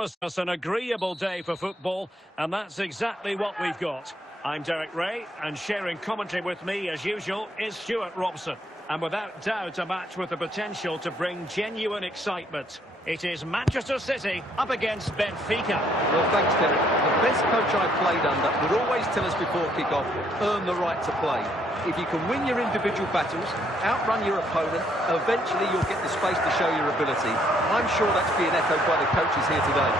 promised us an agreeable day for football, and that's exactly what we've got. I'm Derek Ray, and sharing commentary with me, as usual, is Stuart Robson. And without doubt, a match with the potential to bring genuine excitement. It is Manchester City up against Benfica. Well, thanks, Derek. The best coach I played under would always tell us before kick-off, earn the right to play. If you can win your individual battles, outrun your opponent, eventually you'll get the space to show your ability. I'm sure that's being echoed by the coaches here today.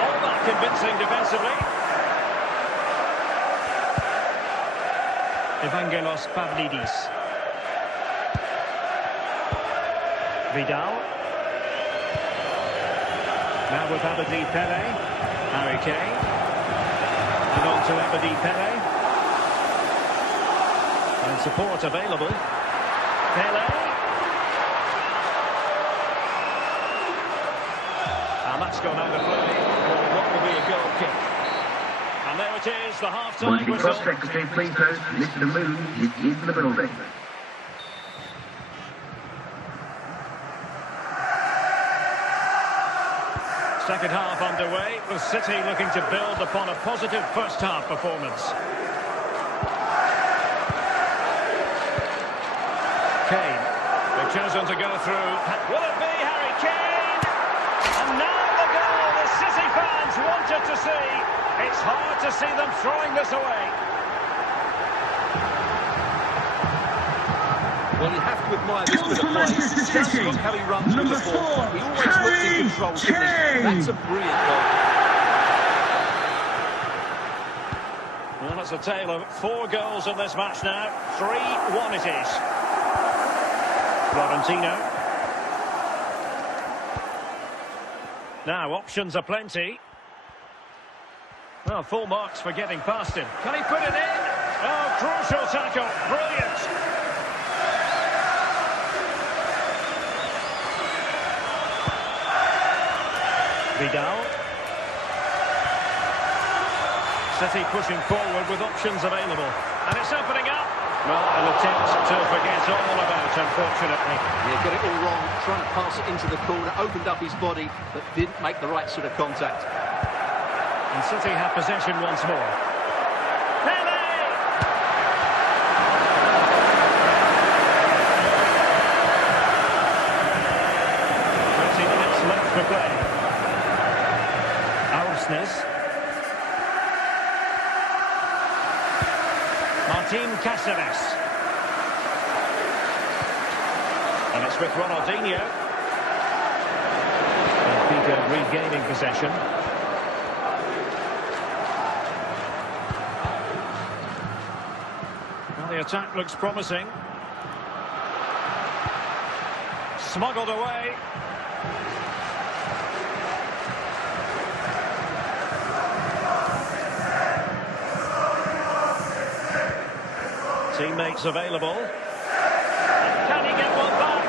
All that convincing defensively. Evangelos Pavlidis. Vidal. Now with Abedi Pele. Harry Kane. And on to Abedi Pele. And support available. Pele. And that's gone out of play for what will be a goal kick. And there it is, the half-time whistle. Secretary, please note, Mr. Moon is in the building. Second half underway, with City looking to build upon a positive first-half performance. Kane, they've chosen to go through. Will it be Harry Kane? And now the goal the City fans wanted to see. It's hard to see them throwing this away. Well, you have to admire this bit of play. Just look how he runs with the ball. He always looks in control, doesn't he? That's a brilliant goal. Well, it's a tale of 4 goals in this match now. 3-1 it is. Florentino. Now, options are plenty. Well, full marks for getting past him. Can he put it in? Oh, crucial tackle. Brilliant. Vidal. City pushing forward with options available. And it's opening up. Well, an attempt to forget all about, unfortunately. Yeah, got it all wrong. Trying to pass it into the corner, opened up his body, but didn't make the right sort of contact. And City have possession once more. Pele! 20 minutes left to play. Martin Cáceres. And it's with Ronaldinho. Benfica regaining possession. Well, the attack looks promising. Smuggled away. Teammates available. Can he get one back?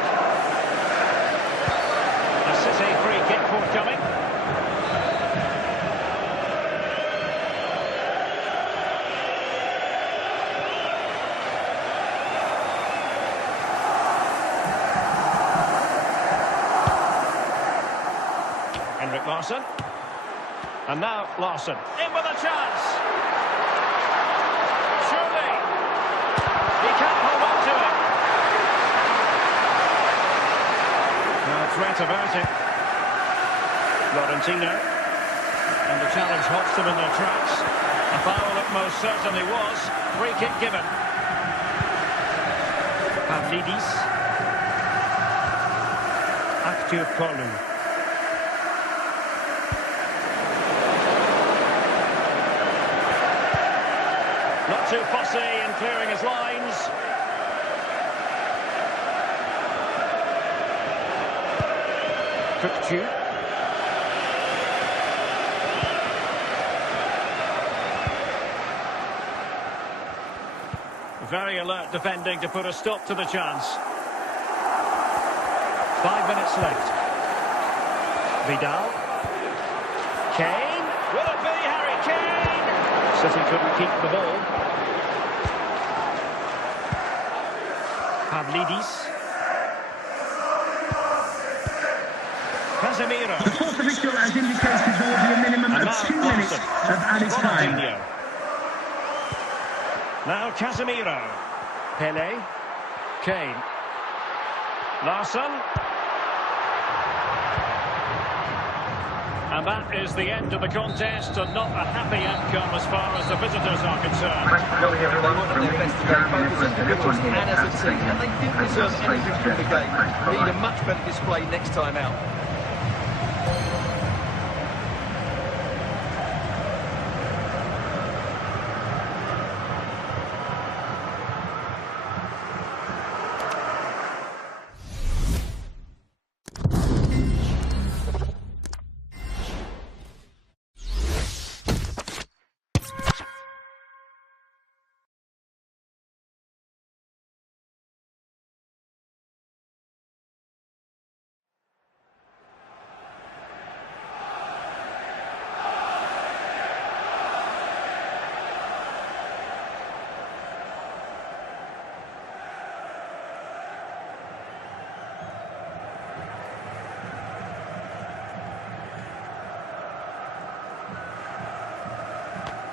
A City free kick forthcoming. Henrik Larsson. And now Larsson. In with a chance. He can't hold on to it. No threat about it. Florentino. And the challenge halts them in their tracks. A foul it most certainly was. Free kick given. Pavlidis. Aktürkoğlu. Not too fussy in clearing his lines. Kukçu. Very alert defending to put a stop to the chance. 5 minutes left. Vidal. Kane. Will it be Harry Kane? City couldn't keep the ball. Pavlidis. Casemiro. The fourth official has indicated there will be a minimum And of now 2 minutes Larson. of added time. Ronaldinho. Now Casemiro. Pele. Kane. Larson. And that is the end of the contest, and not a happy outcome as far as the visitors are concerned. Hello everyone, They from wanted their best today, both as individuals and as a team, and they didn't deserve anything from the game. Need a much better display next time out.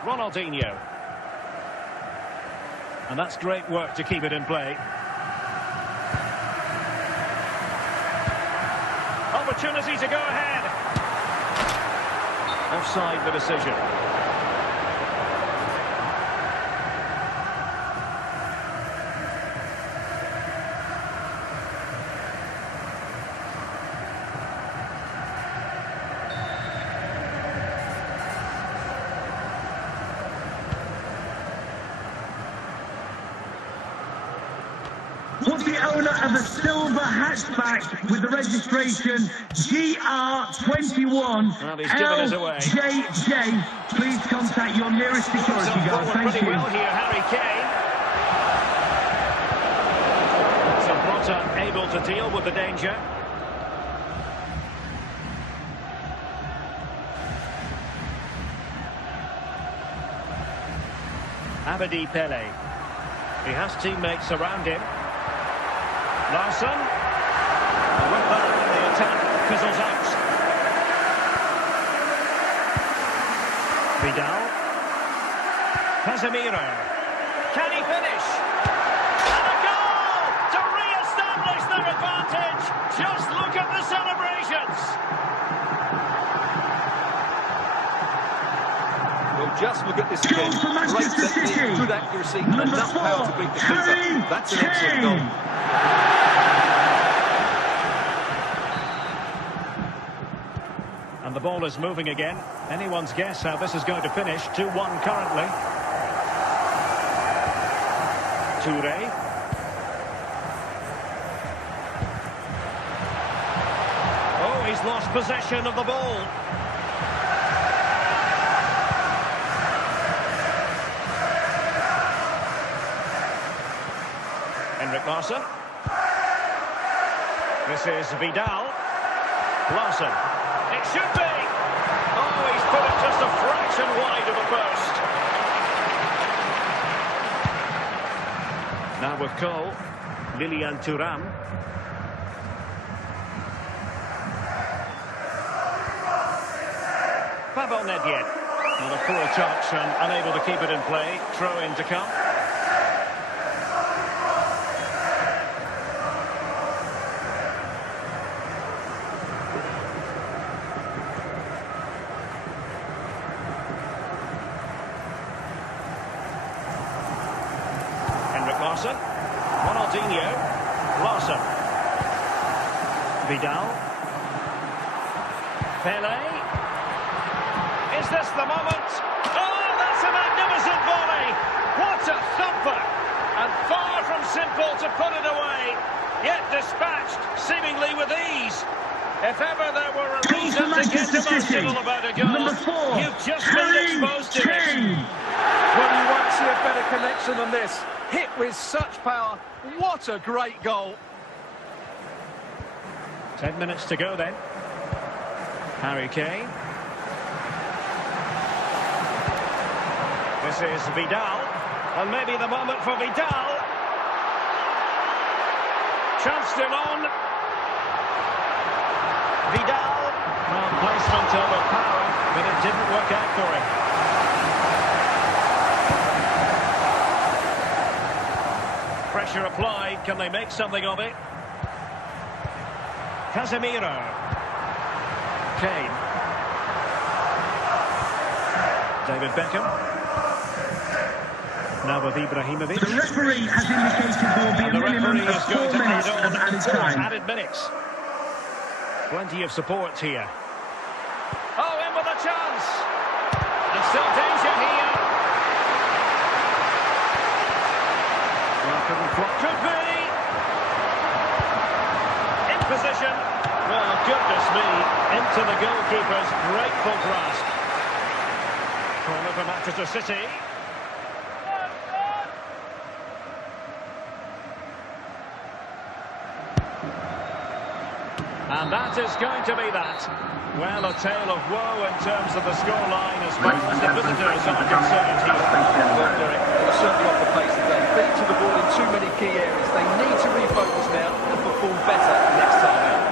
Ronaldinho. And that's great work to keep it in play. Opportunity to go ahead. Offside the decision. Was the owner of a silver hatchback with the registration GR21 Well, he's given us away. LJJ. Please contact your nearest security guard. Forward Thank pretty you. well here, Harry Kane. Zapata able to deal with the danger. Abedi Pele. He has teammates around him. Larson. And with that, the attack fizzles out. Vidal. Casemiro. Can he finish? And a goal to re-establish their advantage. Just look at the celebrations. Well, just look at this Goal again. for Manchester Great technique, City. good accuracy, Number enough power 4, to beat the Harry defender. That's an excellent goal. Kane. And the ball is moving again. Anyone's guess how this is going to finish. 2-1 currently. Toure. Oh, he's lost possession of the ball. Henrik Larsson. This is Vidal. Larsson. It should be. Oh, he's put it just a fraction wide of the post. Now with Cole. Lilian Thuram. Pavel Nedved. Well, a poor touch and unable to keep it in play. Throw in to come. Larsson. Ronaldinho. Larsson. Vidal. Pele. Is this the moment? Oh, that's a magnificent volley. What a thumper. And far from simple to put it away. Yet dispatched seemingly with ease. If ever there were a reason to get emotional about a goal, Number 4, you've just been exposed to Kane. it. Well, you won't see a better connection than this. Hit with such power. What a great goal. 10 minutes to go then. Harry Kane. This is Vidal. And maybe the moment for Vidal. Chance still on. Vidal. but it didn't work out for him. Pressure applied. Can they make something of it? Casemiro. Kane. David Beckham. Now with Ibrahimovic. The referee has indicated there will be a minimum of 4 minutes of added time. Added minutes. Plenty of support here. Oh, in with a chance. And still danger here. Could be. In position. Well, goodness me. Into the goalkeeper's grateful grasp. Corner for Manchester City. And that is going to be that. Well, a tale of woe in terms of the scoreline as far as the visitors are concerned here. Well, Derek, they were certainly off the pace today. Beat to the ball in too many key areas. They need to refocus now and perform better next time out.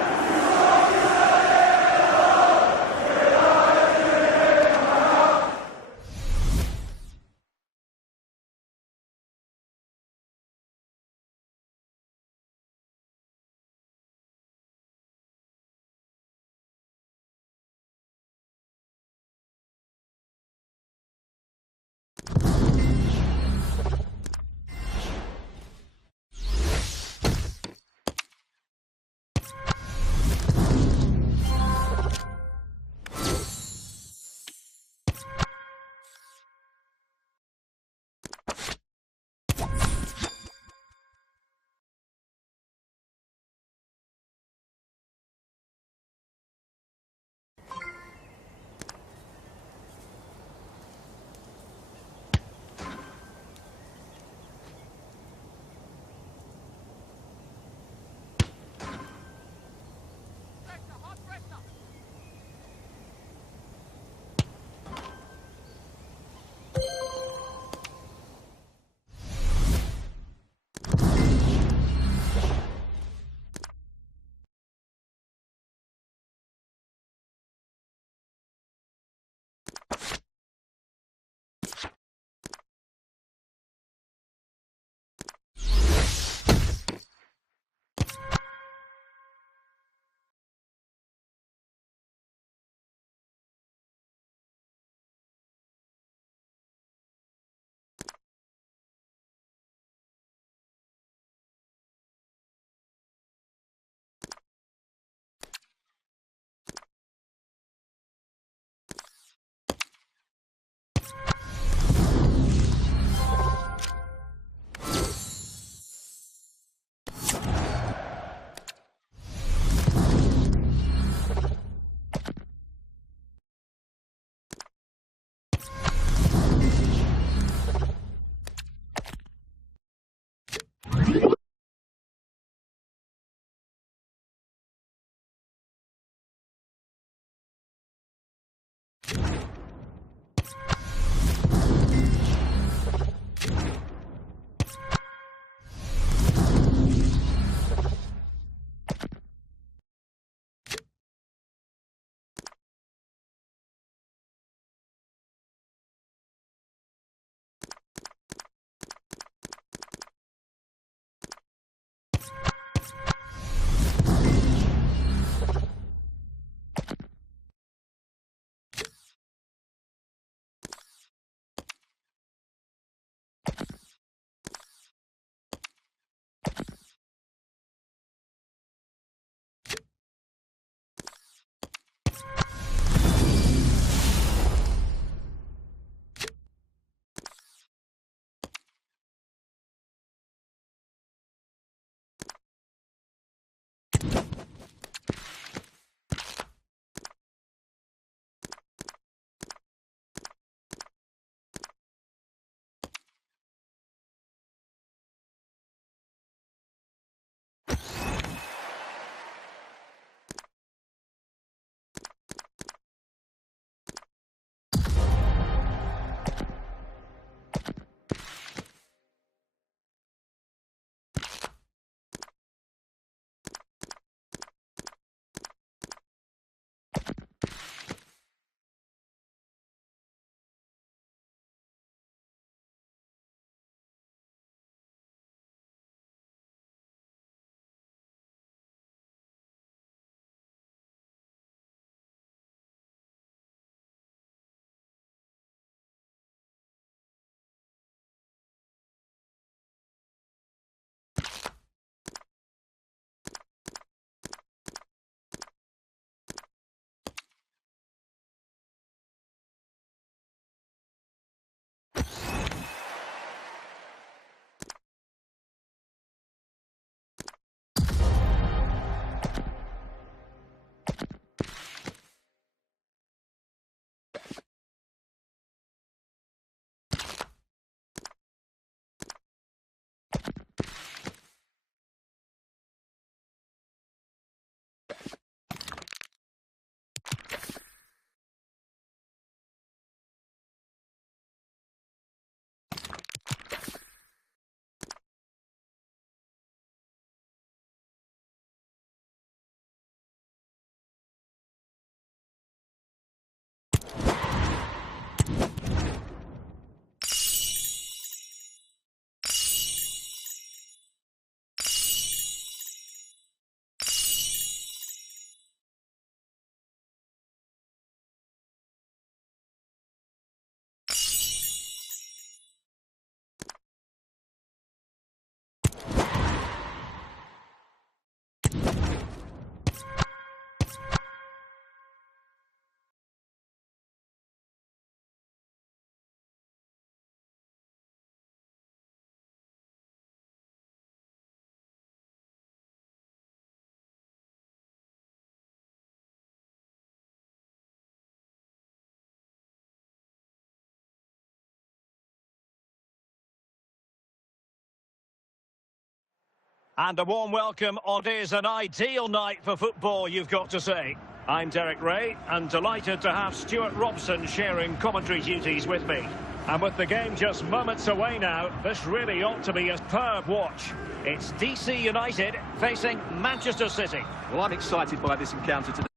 And a warm welcome on it is an ideal night for football, you've got to say. I'm Derek Ray, and delighted to have Stuart Robson sharing commentary duties with me. And with the game just moments away now, this really ought to be a superb watch. It's DC United facing Manchester City. Well, I'm excited by this encounter today.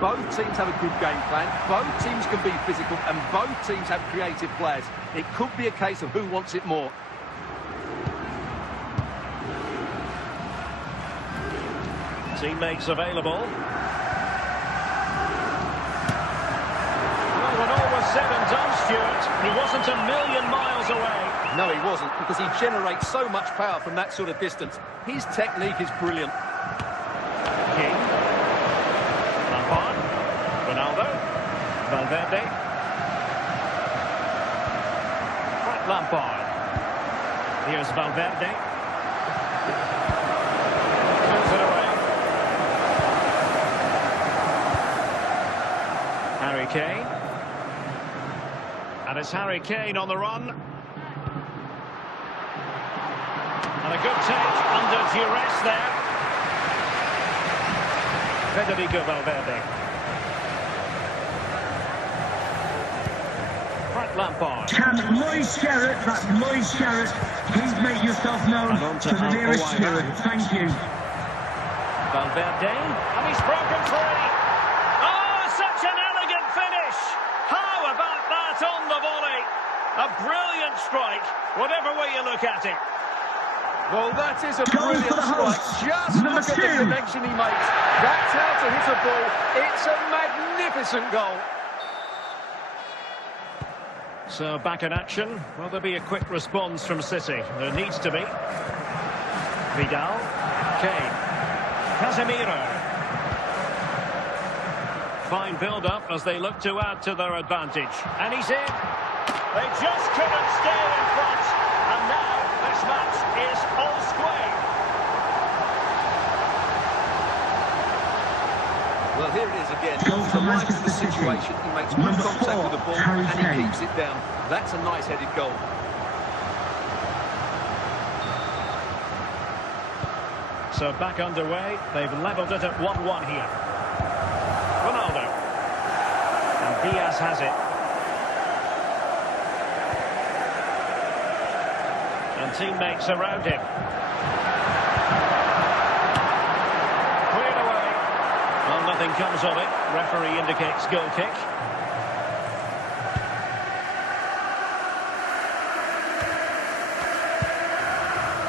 Both teams have a good game plan, both teams can be physical, and both teams have creative players. It could be a case of who wants it more. Teammates available. Well, when all was said and done, Stuart, he wasn't a million miles away. No, he wasn't, because he generates so much power from that sort of distance. His technique is brilliant. King. Lampard. Ronaldo. Valverde. Frank Lampard. Here's Valverde. Moves it away. Harry Kane. And it's Harry Kane on the run. And a good take under duress there. Federico Valverde. Frank Lampard. Can Moise Sherratt, that's Moise Sherratt, please make yourself known to the nearest steward. Thank you. Valverde. And he's broken free. Oh, such an elegant finish. How about that on the volley? A brilliant strike, whatever way you look at it. Well, that is a Goal brilliant for the strike. hosts. Just Number look at the 2. connection he makes. That's how to hit a ball. It's a magnificent goal. So back in action. Will there be a quick response from City? There needs to be. Vidal. Kane. Casemiro. Fine build-up as they look to add to their advantage. And he's in. They just couldn't stay in front. And now this match is all square. Well, here it is again. Goal for The right Manchester the City. situation. He makes good Number contact 4, with the ball Harry and Kane. he keeps it down. That's a nice-headed goal. So back underway. They've levelled it at 1-1 here. Ronaldo. And Diaz has it. And teammates around him. Cleared away. Well, nothing comes of it. Referee indicates goal kick.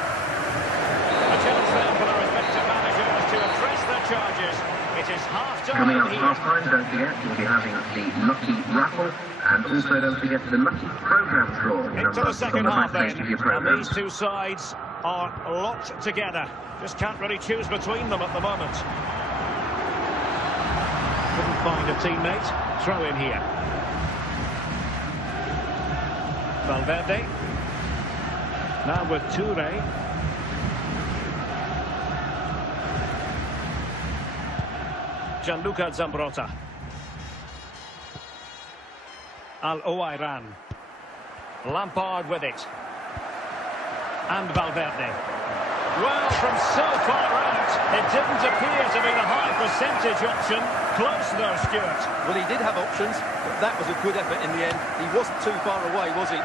A chance there for the respective managers to address their charges. It is Coming up half-time here. half-time, don't forget, we'll be having the Lucky Raffle, and also don't forget the Lucky Programme draw. Into the second half then, of your and programme. these two sides are locked together. Just can't really choose between them at the moment. Couldn't find a teammate. Throw in here. Valverde. Now with Toure. Gianluca Zambrotta. Al-Owairan. Lampard with it. And Valverde. Well, from so far out, it didn't appear to be the high percentage option. Close though, Stuart. Well, he did have options, but that was a good effort in the end. He wasn't too far away, was he?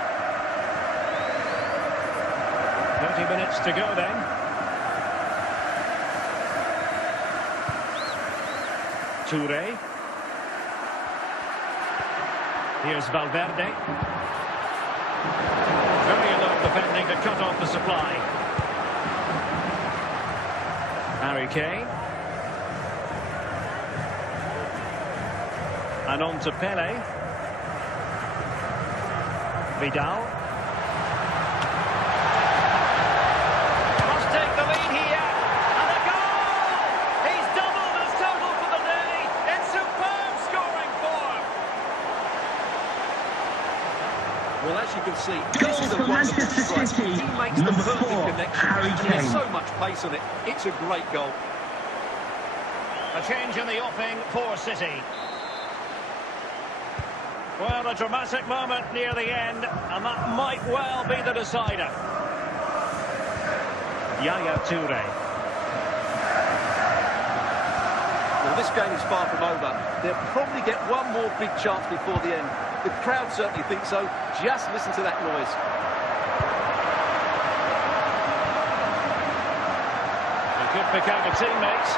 30 minutes to go then. Toure. Here's Valverde. Very alert defending to cut off the supply. Harry Kane. And on to Pele. Vidal. Must take the lead here. And a goal! He's doubled his total for the day in superb scoring form. Well, as you can see, Goal this is a for wonderful Manchester strike. City. He makes the Number perfect 4, connection, Harry and there's Kane. so much pace on it. It's a great goal. A change in the offing for City. Well, a dramatic moment near the end, and that might well be the decider. Yaya Toure. Well, this game is far from over. They'll probably get one more big chance before the end. The crowd certainly think so. Just listen to that noise. They could pick out a teammate.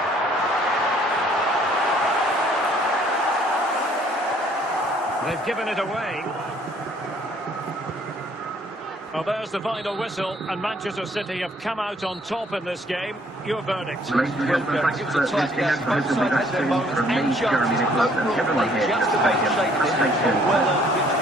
They've given it away. Well, there's the final whistle, and Manchester City have come out on top in this game. Your verdict? Ladies and gentlemen, thanks for listening and for hosting that soon. From me, Jeremy Nicholas, and everyone here at the stadium. Stay tuned.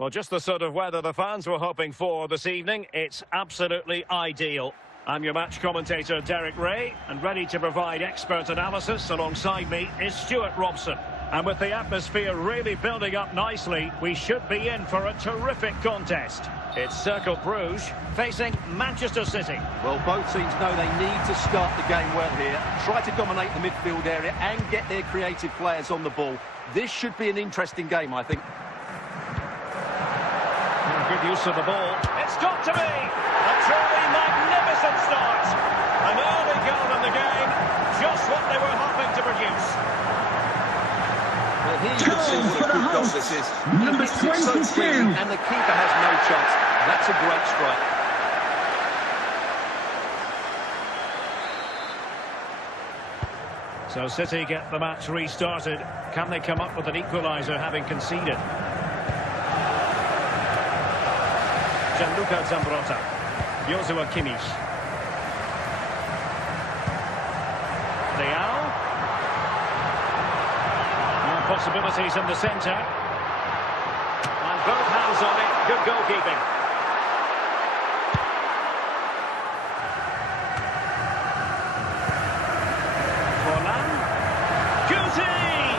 Well, just the sort of weather the fans were hoping for this evening. It's absolutely ideal. I'm your match commentator, Derek Ray, and ready to provide expert analysis alongside me is Stuart Robson. And with the atmosphere really building up nicely, we should be in for a terrific contest. It's Cercle Bruges facing Manchester City. Well, both teams know they need to start the game well here. Try to dominate the midfield area and get their creative players on the ball. This should be an interesting game, I think. Good use of the ball. It's got to be a truly magnificent start. An early goal in the game, just what they were hoping to produce. Well, here you can see what a good goal this is. Number 22. And the keeper has no chance. That's a great strike. So City get the match restarted. Can they come up with an equaliser having conceded? Gianluca Zambrotta, Joshua Kimmich, Leao, and possibilities in the centre, and both hands on it, good goalkeeping. Forlan, Guti!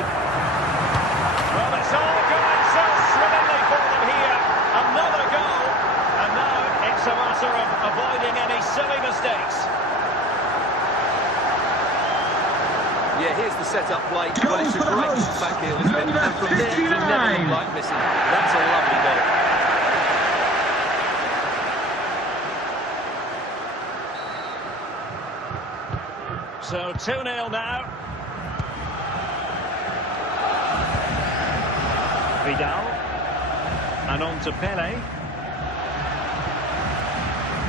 Well, it's all going so swimmingly for them here, another goal. And now it's a matter of avoiding any silly mistakes. Yeah, here's the set-up play. Well, it's a great back heel, isn't it? And from there, you never look like missing. That's a lovely goal. So 2-0 now. Vidal. And on to Pele.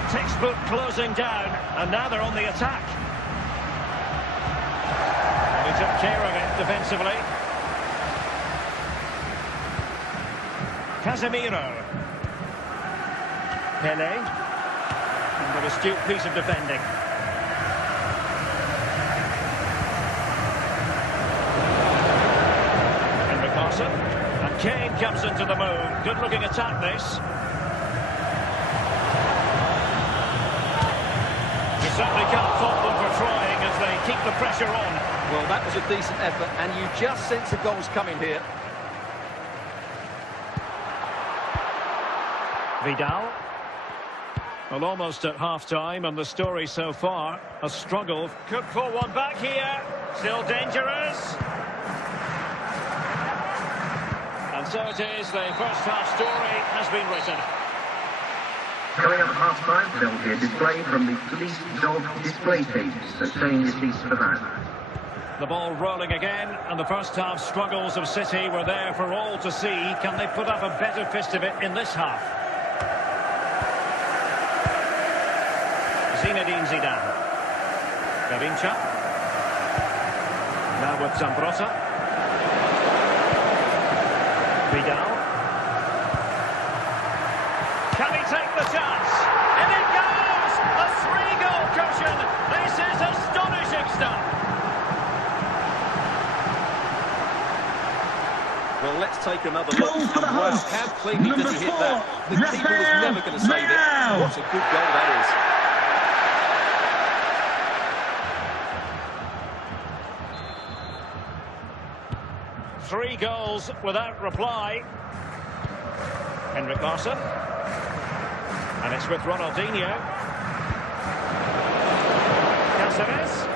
Textbook closing down, and now they're on the attack. They took care of it defensively. Casemiro. Pele. And an astute piece of defending. Henry Carson. And Kane comes into the move. Good looking attack this. Certainly can't fault them for trying as they keep the pressure on. Well, that was a decent effort, and you just sense the goals coming here. Vidal. Well, almost at half-time, and the story so far, a struggle. Could pull one back here. Still dangerous. And so it is, the first half story has been written. Coming up at half-time, there will be a display from the police dog display team. So stay in your seats for that. The ball rolling again, and the first half struggles of City were there for all to see. Can they put up a better fist of it in this half? Zinedine Zidane. Garincha. Now with Zambrotta. Vidal. Can he take the chance? And it goes! Three-goal cushion. This is astonishing stuff. Well, let's take another look. Goal for the And wow, hosts. how cleanly Number does he hit 4, that? The keeper was never going to save it. Rafael. What a good goal that is. 3 goals without reply. Henrik Larsson. And it's with Ronaldinho. Cáceres.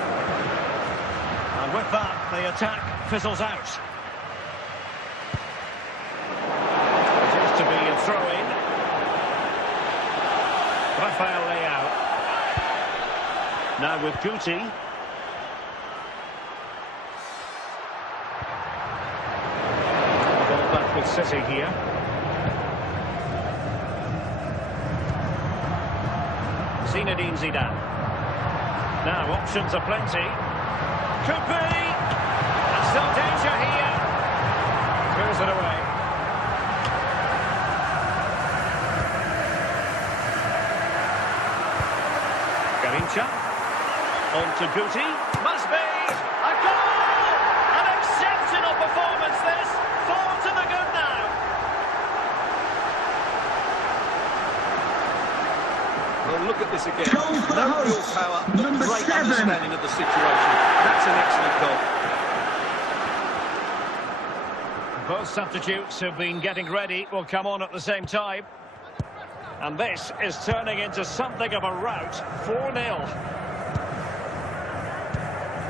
And with that, the attack fizzles out. It is to be a throw-in. Rafael Leao. Now with Guti. With City here. Zinedine Zidane. Now options are plenty. Could be. And still danger here. Throws it away. Garincha. On to Guti. Must be. A goal! An exceptional performance this. 4 to the good now. Well, look at this again. Goal for the No real hosts. power, Number great 7. understanding of the situation. That's an excellent goal. Both substitutes who've been getting ready will come on at the same time. And this is turning into something of a rout. 4-0.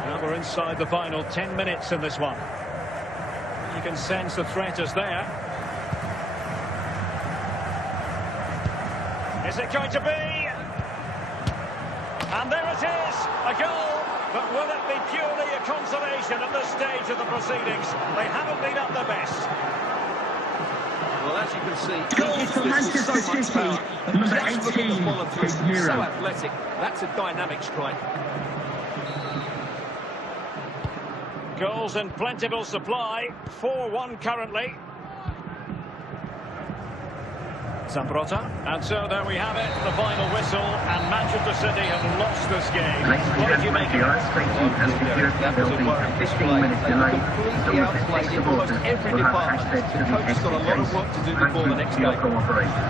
Now we're inside the final 10 minutes in this one. You can sense the threat is there. Is it going to be? And there it is, a goal. But will it be purely a consolation at this stage of the proceedings? They haven't been at their best. Well, as you can see, Goal he hits for this with so Manchester much City. power. Number Just look at the 18 follow-through. is Miro. So athletic. That's a dynamic strike. Goals in plentiful supply. 4-1 currently. Zambrotta. And so there we have it, the final whistle, and Manchester City have lost this game. Ladies and What did you gentlemen, make the of ice it? skating and security will be a 15-minute delay. Some of the state supporters Every will have department. access to The the coach has got a exit lot of gates. work to do Thank before the you next for your game. cooperation.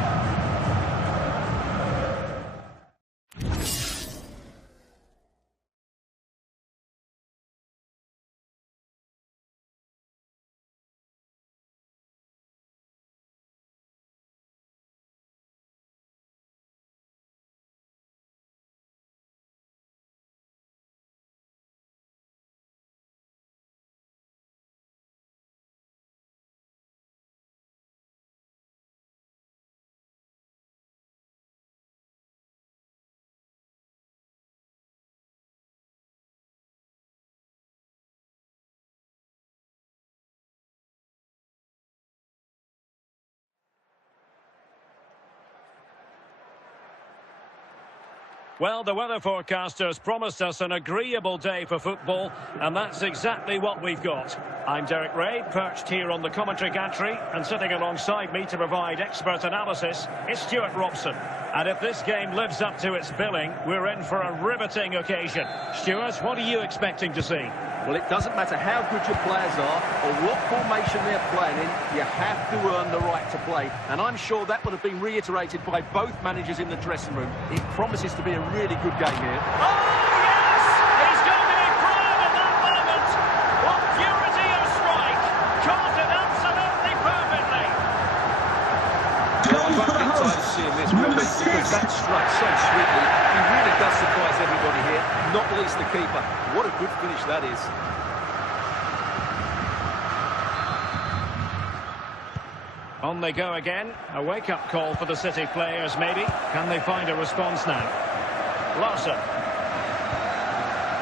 Well, the weather forecasters promised us an agreeable day for football, and that's exactly what we've got. I'm Derek Ray, perched here on the commentary gantry, and sitting alongside me to provide expert analysis is Stuart Robson. And if this game lives up to its billing, we're in for a riveting occasion. Stuart, what are you expecting to see? Well, it doesn't matter how good your players are or what formation they're playing in, you have to earn the right to play. And I'm sure that would have been reiterated by both managers in the dressing room. It promises to be a really good game here. Oh, yes! He's going to be proud in that moment. What purity of strike. Caught it absolutely perfectly. Goal I for won't the get tired of hosts. seeing this, will Number we? 6. Because that struck so sweetly. He really does surprise everybody here, not least the keeper. What a good finish that is. On they go again. A wake-up call for the City players, maybe. Can they find a response now? Larsson.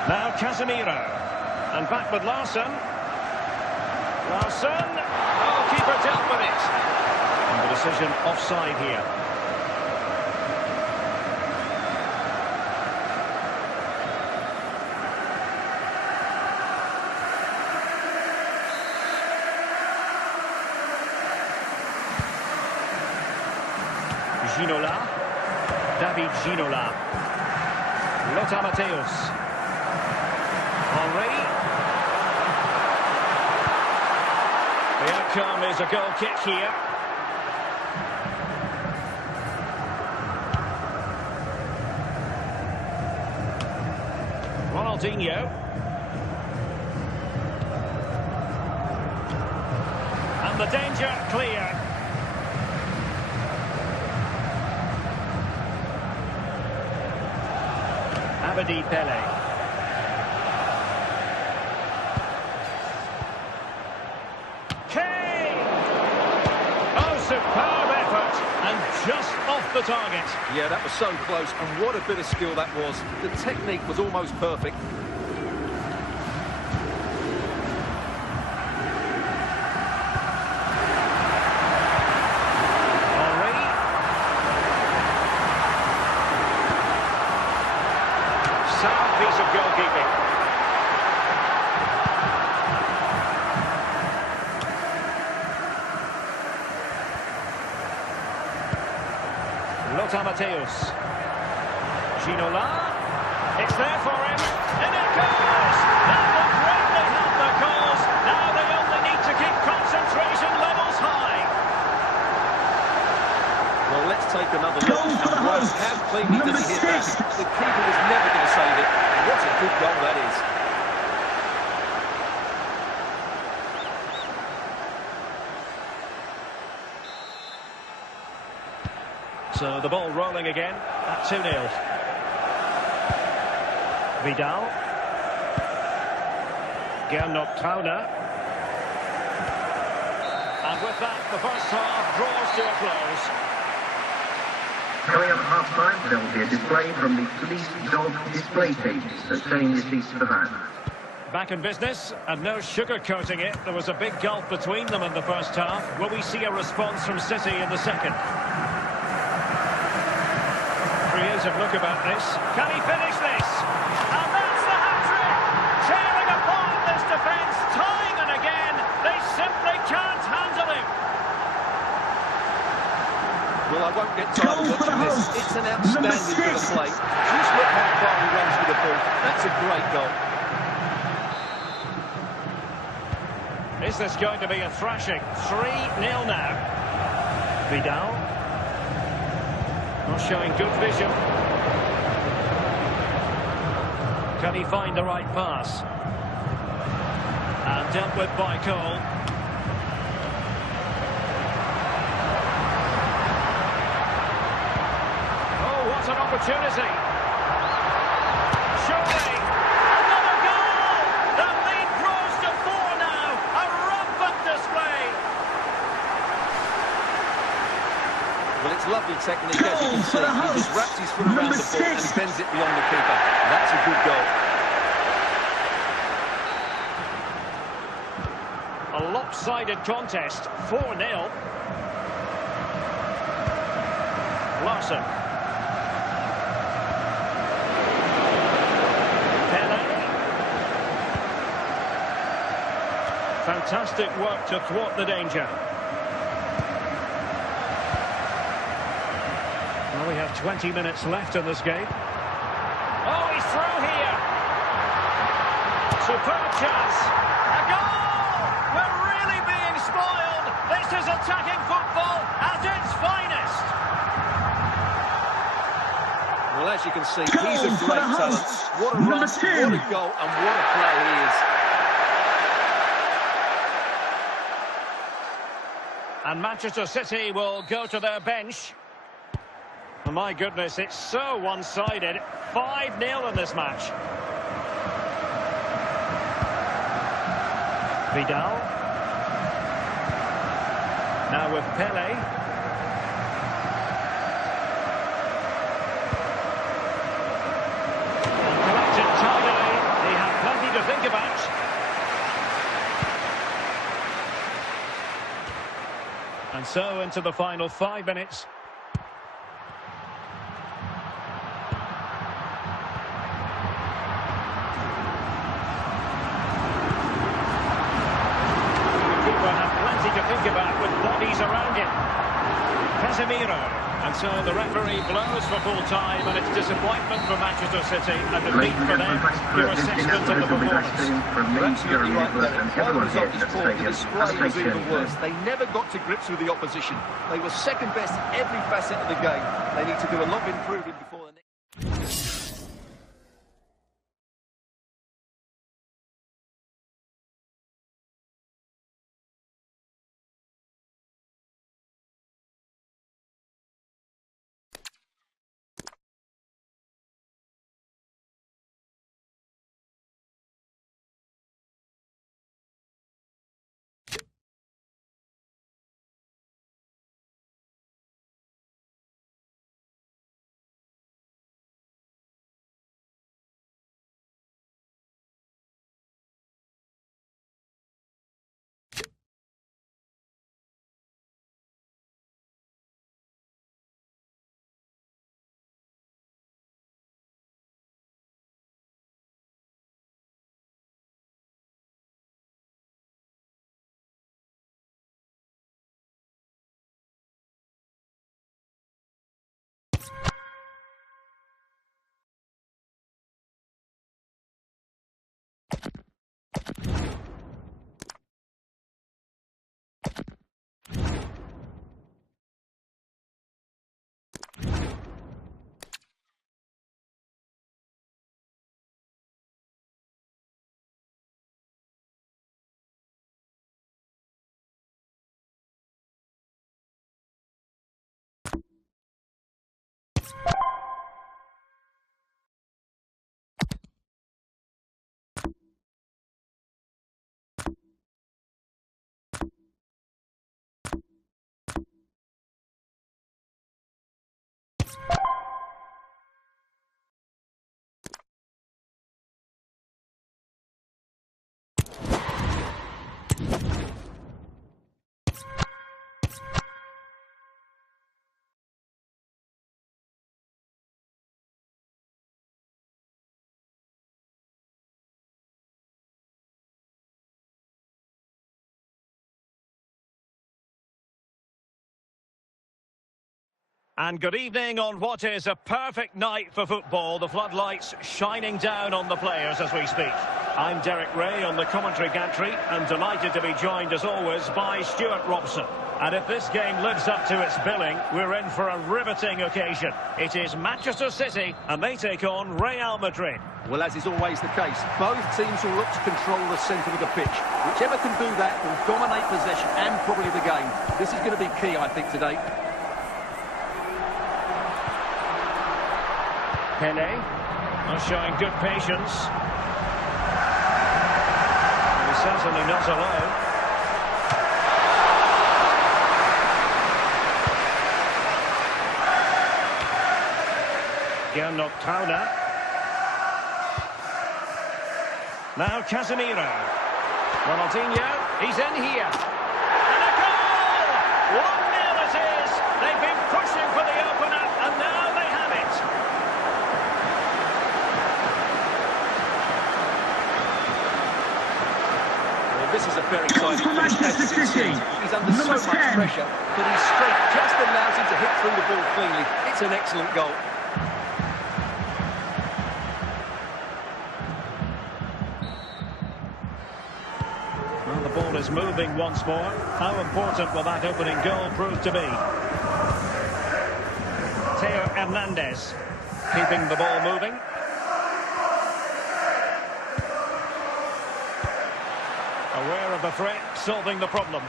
Now Casemiro. And back with Larsson. Larsson. Oh, keeper dealt with it. And the decision offside here. Ginola. David Ginola. Lothar Matthäus. Henry. The outcome is a goal kick here. Ronaldinho. And the danger clear. Abedi Pele. Kane! Oh, superb effort. And just off the target. Yeah, that was so close, and what a bit of skill that was. The technique was almost perfect. Sound piece of goalkeeping. Lothar Matthäus. Ginola. It's there for him. And it goes! That will greatly help the cause. Now they only need to keep concentration levels high. Well, let's take another look. Goal for the hosts. How cleanly Number did he hit that? 6. The keeper was never going to save it. What a good goal that is. So the ball rolling again at 2-0. Vidal. Gernot Trauner. And with that, the first half draws to a close. Coming up at half-time, there will be a display from the police dog display cages that change the seats for that. Back in business, and no sugarcoating it. There was a big gulf between them in the first half. Will we see a response from City in the second? Creative look about this. Can he finish this? And that's the hat-trick! Tearing apart this defence time and again. They simply can't handle him. Well, I won't get tired of watching this. It's an outstanding bit of play. Just look how far he runs with the ball. That's a great goal. Is this going to be a thrashing? 3-0 now. Vidal. Not showing good vision. Can he find the right pass? And dealt with by Cole. Oh, what an opportunity. Surely. Another goal! The lead grows to 4 now. A rampant display. Well, it's lovely technique, as you can see. He just wraps his foot around the ball and bends it beyond the keeper. That's a good goal. A lopsided contest, 4-0. Larson. Pele. Fantastic work to thwart the danger. Well, we have 20 minutes left in this game. Oh, he's through here. Superb chance. A goal! We're really being spoiled. This is attacking football at its finest. Well, as you can see, Goal he's a for great the talent. hosts. What a Number run, 10. what a goal, and what a player he is. And Manchester City will go to their bench. Oh, my goodness, it's so one-sided. 5-0 in this match. Vidal. Now with Pele. Collected tidily. He had plenty to think about. And so into the final 5 minutes. The keeper had plenty to think about with bodies around him. Casemiro. And so the referee blows for full time, and it's disappointment for Manchester City, a defeat for them. Your assessment of the performance. You're absolutely right there. While the result is poor, the display was even worse. They never got to grips with the opposition. They were second best in every facet of the game. They need to do a lot of improving before the next... And good evening on what is a perfect night for football. The floodlights shining down on the players as we speak. I'm Derek Ray on the commentary gantry and delighted to be joined as always by Stuart Robson. And if this game lives up to its billing, we're in for a riveting occasion. It is Manchester City and they take on Real Madrid. Well, as is always the case, both teams will look to control the centre of the pitch. Whichever can do that will dominate possession and probably the game. This is going to be key, I think, today. Pele, showing good patience. He's certainly not alone. Nocturna. Now Casemiro. Ronaldinho, he's in here. And a goal! 1-0 it is. They've been pushing for the opener, and now they have it. Well, this is a very exciting for Manchester City. He's under so much pressure, but his strength just allows him to hit through the ball cleanly. It's an excellent goal. Well, the ball is moving once more. How important will that opening goal prove to be? Theo Hernandez keeping the ball moving. Aware of the threat, solving the problem.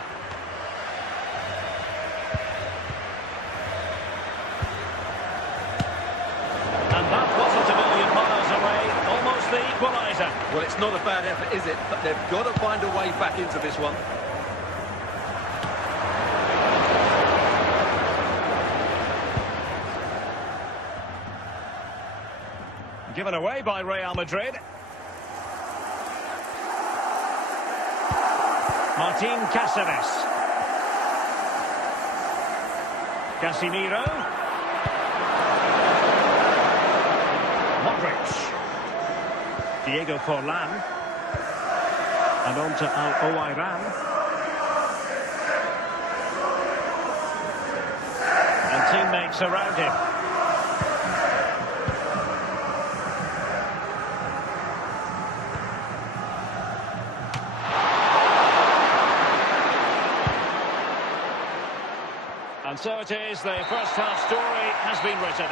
And that wasn't a million miles away, almost the equaliser. Well, it's not a bad effort, is it? But they've got to find a way back into this one. Given away by Real Madrid. Martin Cáceres. Casemiro. Modric. Diego Forlan. And on to Al-Owairan. And teammates around him. And so it is, the first half story has been written.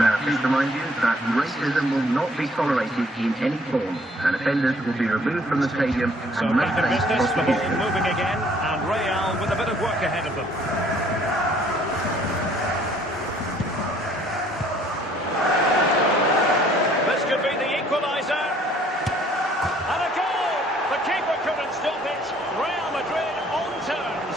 Now, please remind you that racism will not be tolerated in any form, and offenders will be removed from the stadium So and back in must face business, the ball prosecution. moving again, and Real with a bit of work ahead of them. This could be the equaliser. And a goal! The keeper couldn't stop it. Real Madrid on terms.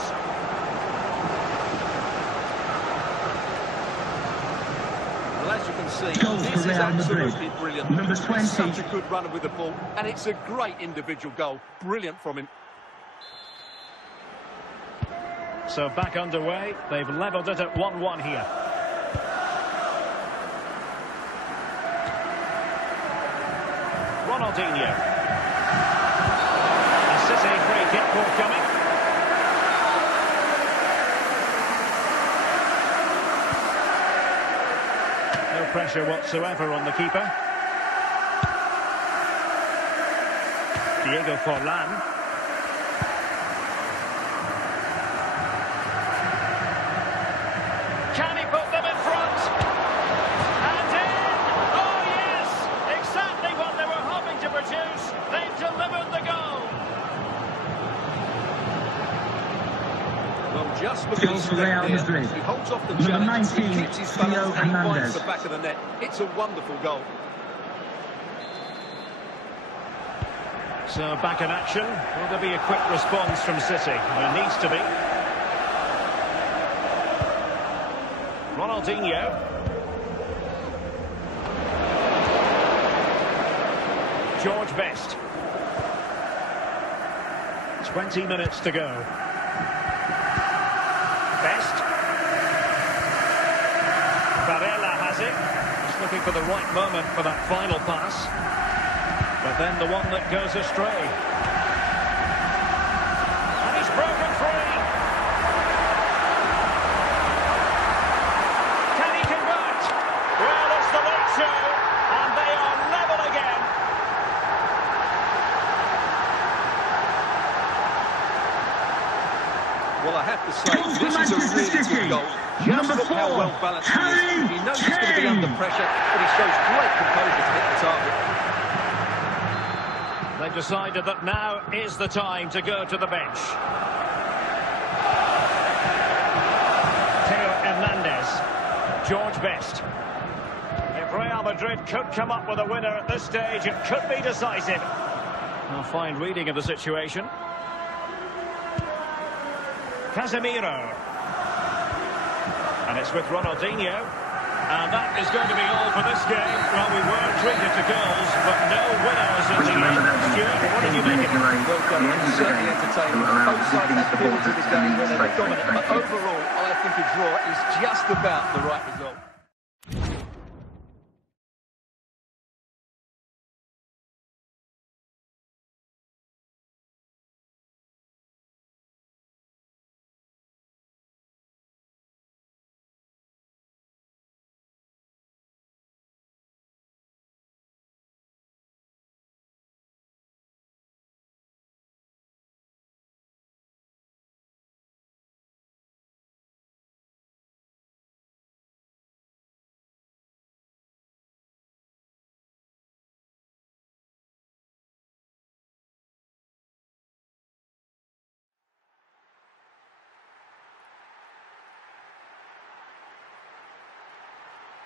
Well, as you can see, Goal this for is Real Madrid. absolutely brilliant. Number 20. Such a good runner with the ball, and it's a great individual goal. Brilliant from him. So back underway. They've levelled it at 1-1 here. Ronaldinho. A City free kick forthcoming. No pressure whatsoever on the keeper. Diego Forlan. Can he put them in front? And in! Oh yes! Exactly what they were hoping to produce. They've delivered the goal. Well, just look Goal at his for step Real there. Madrid. He holds off the Number challenge, 19, he keeps his Theo balance, and he finds Hernandez. the back of the net. It's a wonderful goal. So back in action. Will there be a quick response from City? There needs to be. Ronaldinho. George Best. 20 minutes to go. Best. Varela has it. Just looking for the right moment for that final pass. But then the one that goes astray. And he's broken free. Can he convert? Well, it's the late show, and they are level again. Well, I have to say, Goal for this is a Manchester really City. good goal. Just Number look how 4, well balanced he is. He knows he's going to be Kane. under pressure, but he shows great composure to hit the target. They've decided that now is the time to go to the bench. Theo Hernandez. George Best. If Real Madrid could come up with a winner at this stage, it could be decisive. A fine reading of the situation. Casemiro. And it's with Ronaldinho. And that is going to be all for this game. Well, we were treated to goals, but no winners in the end. Stuart, what did you make of it? Well done, it's certainly entertaining. Both sides have periods of the game where they're dominant, but overall, I think a draw is just about the right result.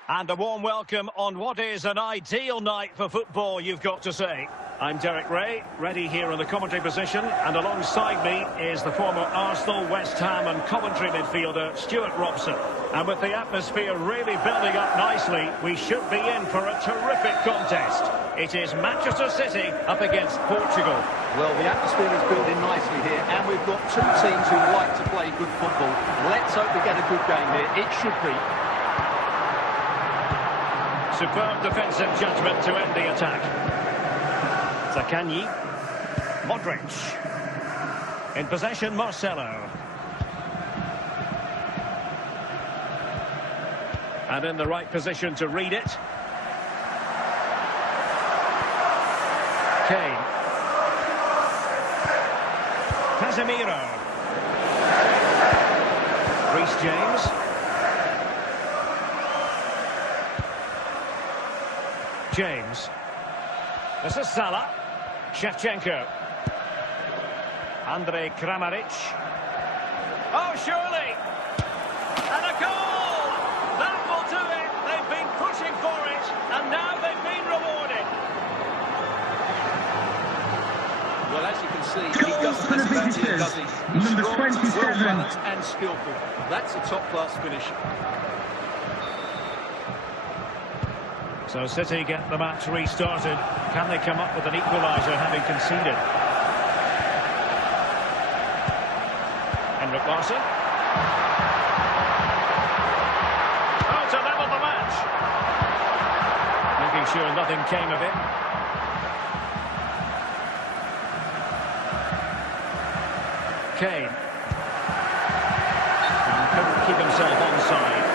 And a warm welcome on what is an ideal night for football, you've got to say. I'm Derek Ray, ready here in the commentary position, and alongside me is the former Arsenal, West Ham and Coventry midfielder, Stuart Robson. And with the atmosphere really building up nicely, we should be in for a terrific contest. It is Manchester City up against Portugal. Well, the atmosphere is building nicely here, and we've got two teams who like to play good football. Let's hope we get a good game here. It should be. Superb defensive judgment to end the attack. Zaccagni. Modric. In possession, Marcelo. And in the right position to read it. Kane. Casemiro. Reece James. James. This is Salah. Shevchenko. Andrej Kramaric. Oh, surely! And a goal! That will do it! They've been pushing for it, and now they've been rewarded. Well, as you can see, he doesn't mess about here, does he? He's Number strong, 27. well-balanced and skillful. That's a top-class finish. So City get the match restarted. Can they come up with an equaliser having conceded? Henrik Larsson. Oh, to level the match. Making sure nothing came of it. Kane. And couldn't keep himself onside.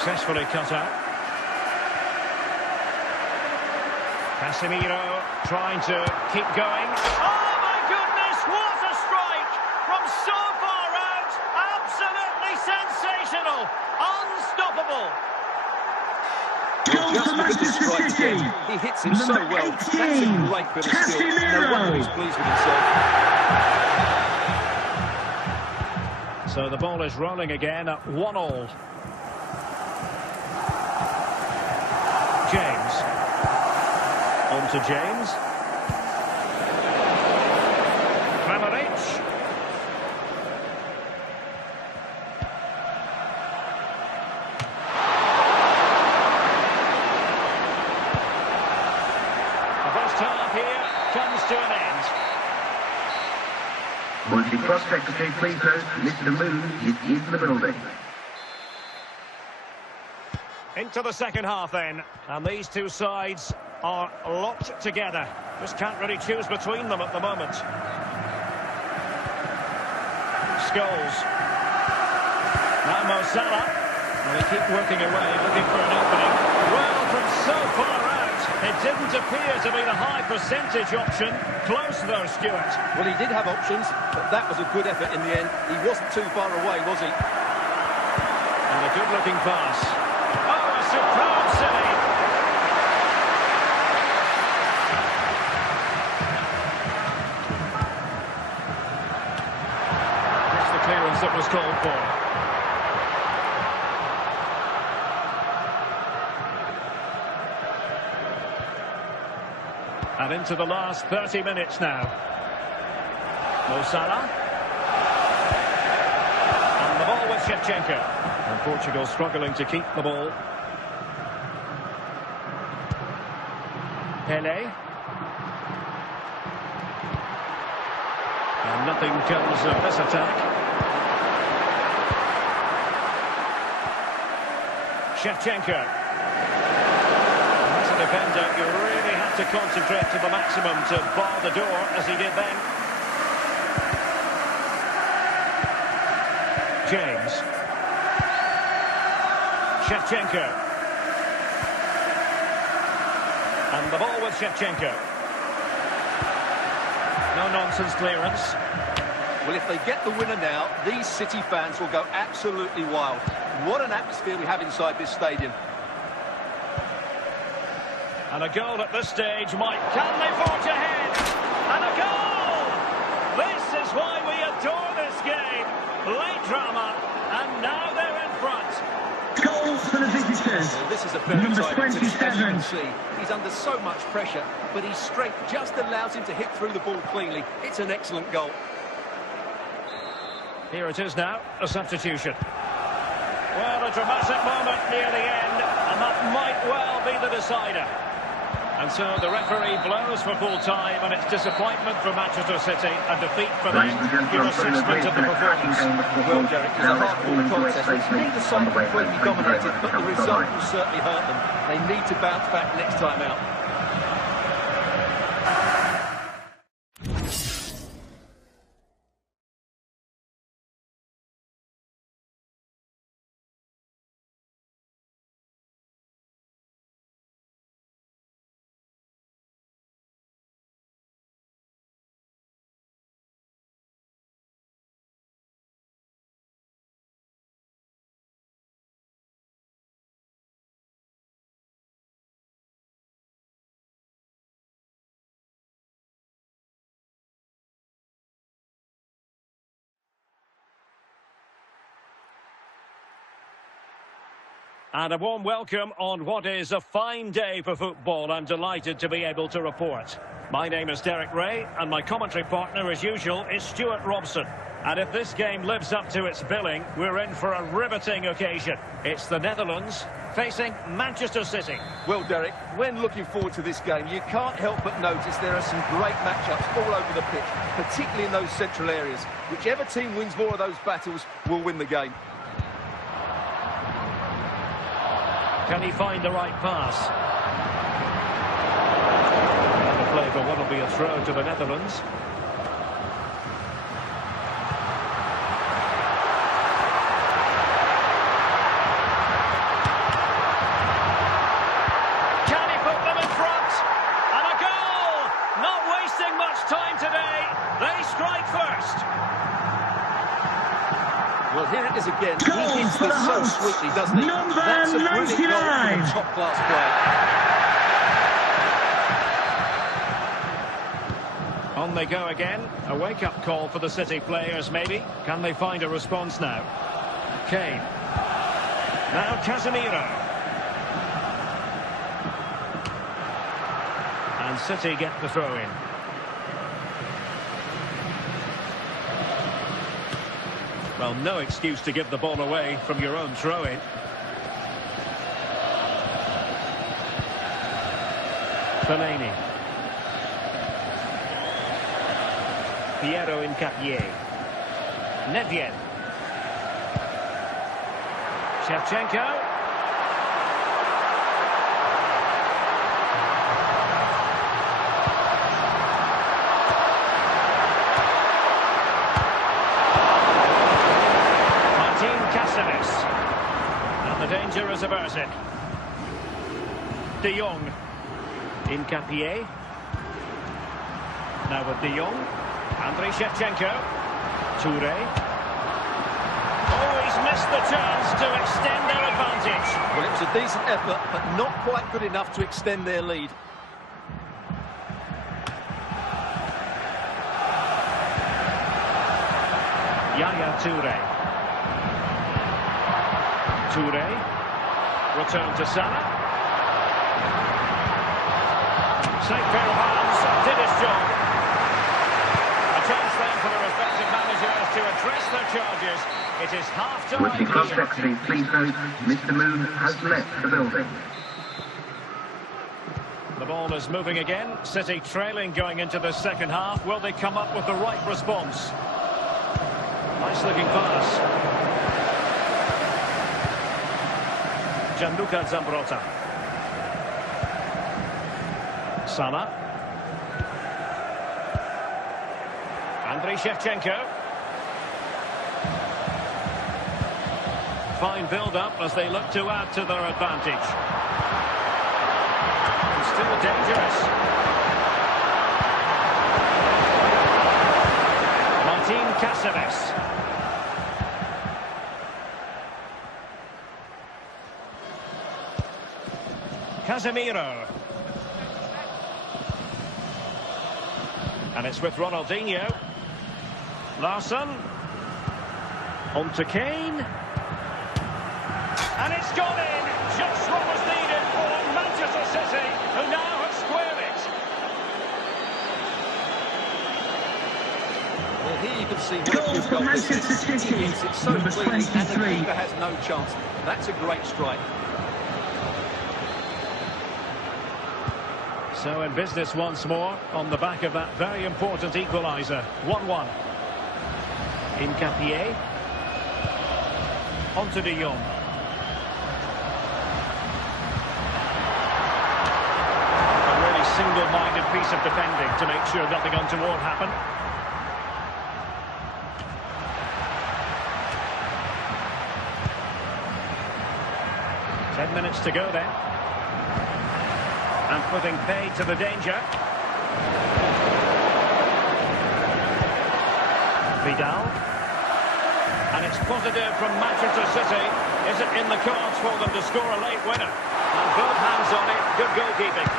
Successfully cut out. Casemiro trying to keep going. Oh my goodness, what a strike from so far out. Absolutely sensational. Unstoppable. Goal for Manchester City. He hits him so well. 18, That's a great bit of skill. No wonder he's pleased with himself. So the ball is rolling again at 1-1. James. On to James. Kramaric. The first half here comes to an end. Would the Cross Secretary please note Mr. Moon is in the building. Into the second half then, and these two sides are locked together. Just can't really choose between them at the moment. Scholes. Now Mo Salah. And they keep working away, looking for an opening. Well, from so far out, it didn't appear to be the high percentage option. Close though, Stuart. Well, he did have options, but that was a good effort in the end. He wasn't too far away, was he? And a good-looking pass. Oh, a superb save. That's the clearance that was called for. And into the last 30 minutes now. Mo Salah. And the ball with Shevchenko. And Portugal struggling to keep the ball. Pele. And nothing comes of this attack. Shevchenko. As a defender, you really have to concentrate to the maximum to bar the door, as he did then. James. Shevchenko. And the ball with Shevchenko. No-nonsense clearance. Well, if they get the winner now, these City fans will go absolutely wild. What an atmosphere we have inside this stadium. And a goal at this stage might... Can they forge ahead? And a goal! This is why we adore this game. Late drama, and now they're in front. Goal for the visitors. Well, this is a very Number tight finish, as you 27. can see. He's under so much pressure, but his strength just allows him to hit through the ball cleanly. It's an excellent goal. Here it is now, a substitution. Well, a dramatic moment near the end, and that might well be the decider. And so the referee blows for full time, and it's disappointment for Manchester City, a defeat for them. Your assessment of the performance. Well, Derek, it was a hard-fought contest. Neither side completely dominated, but the result will certainly hurt them. They need to bounce back next time out. And a warm welcome on what is a fine day for football. I'm delighted to be able to report. My name is Derek Ray, and my commentary partner, as usual, is Stuart Robson. And if this game lives up to its billing, we're in for a riveting occasion. It's the Netherlands facing Manchester City. Well, Derek, when looking forward to this game, you can't help but notice there are some great matchups all over the pitch, particularly in those central areas. Whichever team wins more of those battles will win the game. Can he find the right pass? And the play for what will be a throw to the Netherlands. Can he put them in front? And a goal! Not wasting much time today. They strike first. Well, here it is again. Goal He hits for this the so hosts. sweetly, doesn't he? Number That's a brilliant goal 99. from a top-class player. On they go again. A wake-up call for the City players, maybe. Can they find a response now? Kane. Now Casemiro. And City get the throw-in. Well, no excuse to give the ball away from your own throw-in. Delaney. Piero Incapié. Nedved. Shevchenko. And the danger is averted. De Jong. Incapié. Now with De Jong. Andriy Shevchenko. Touré. Oh, he's missed the chance to extend their advantage. Well, it was a decent effort, but not quite good enough to extend their lead. Yaya Touré. Touré. Return to Salah. Safe pair of hands. Did his job. A chance then for the respective managers to address their charges. It is half-time. Would the club secretary please note Mr. Moon has left the building. The ball is moving again. City trailing going into the second half. Will they come up with the right response? Nice looking pass. Gianluca Zambrotta. Salah. Andriy Shevchenko. Fine build-up as they look to add to their advantage. Still dangerous. Martin Caceres. Casemiro. And it's with Ronaldinho. Larsson. On to Kane. And it's gone in. Just what was needed for Manchester City, who now have squared it. Well, here you can see what Goal a good for goal this Manchester is. City. He hits it so Number cleanly, and the 23. keeper has no chance. That's a great strike. So in business once more on the back of that very important equaliser. 1-1. Hincapié. On to De Jong. A really single-minded piece of defending to make sure nothing untoward happened. Minutes to go then. And putting pay to the danger. Vidal. And it's positive from Manchester City. Is it in the cards for them to score a late winner? And both hands on it. Good goalkeeping.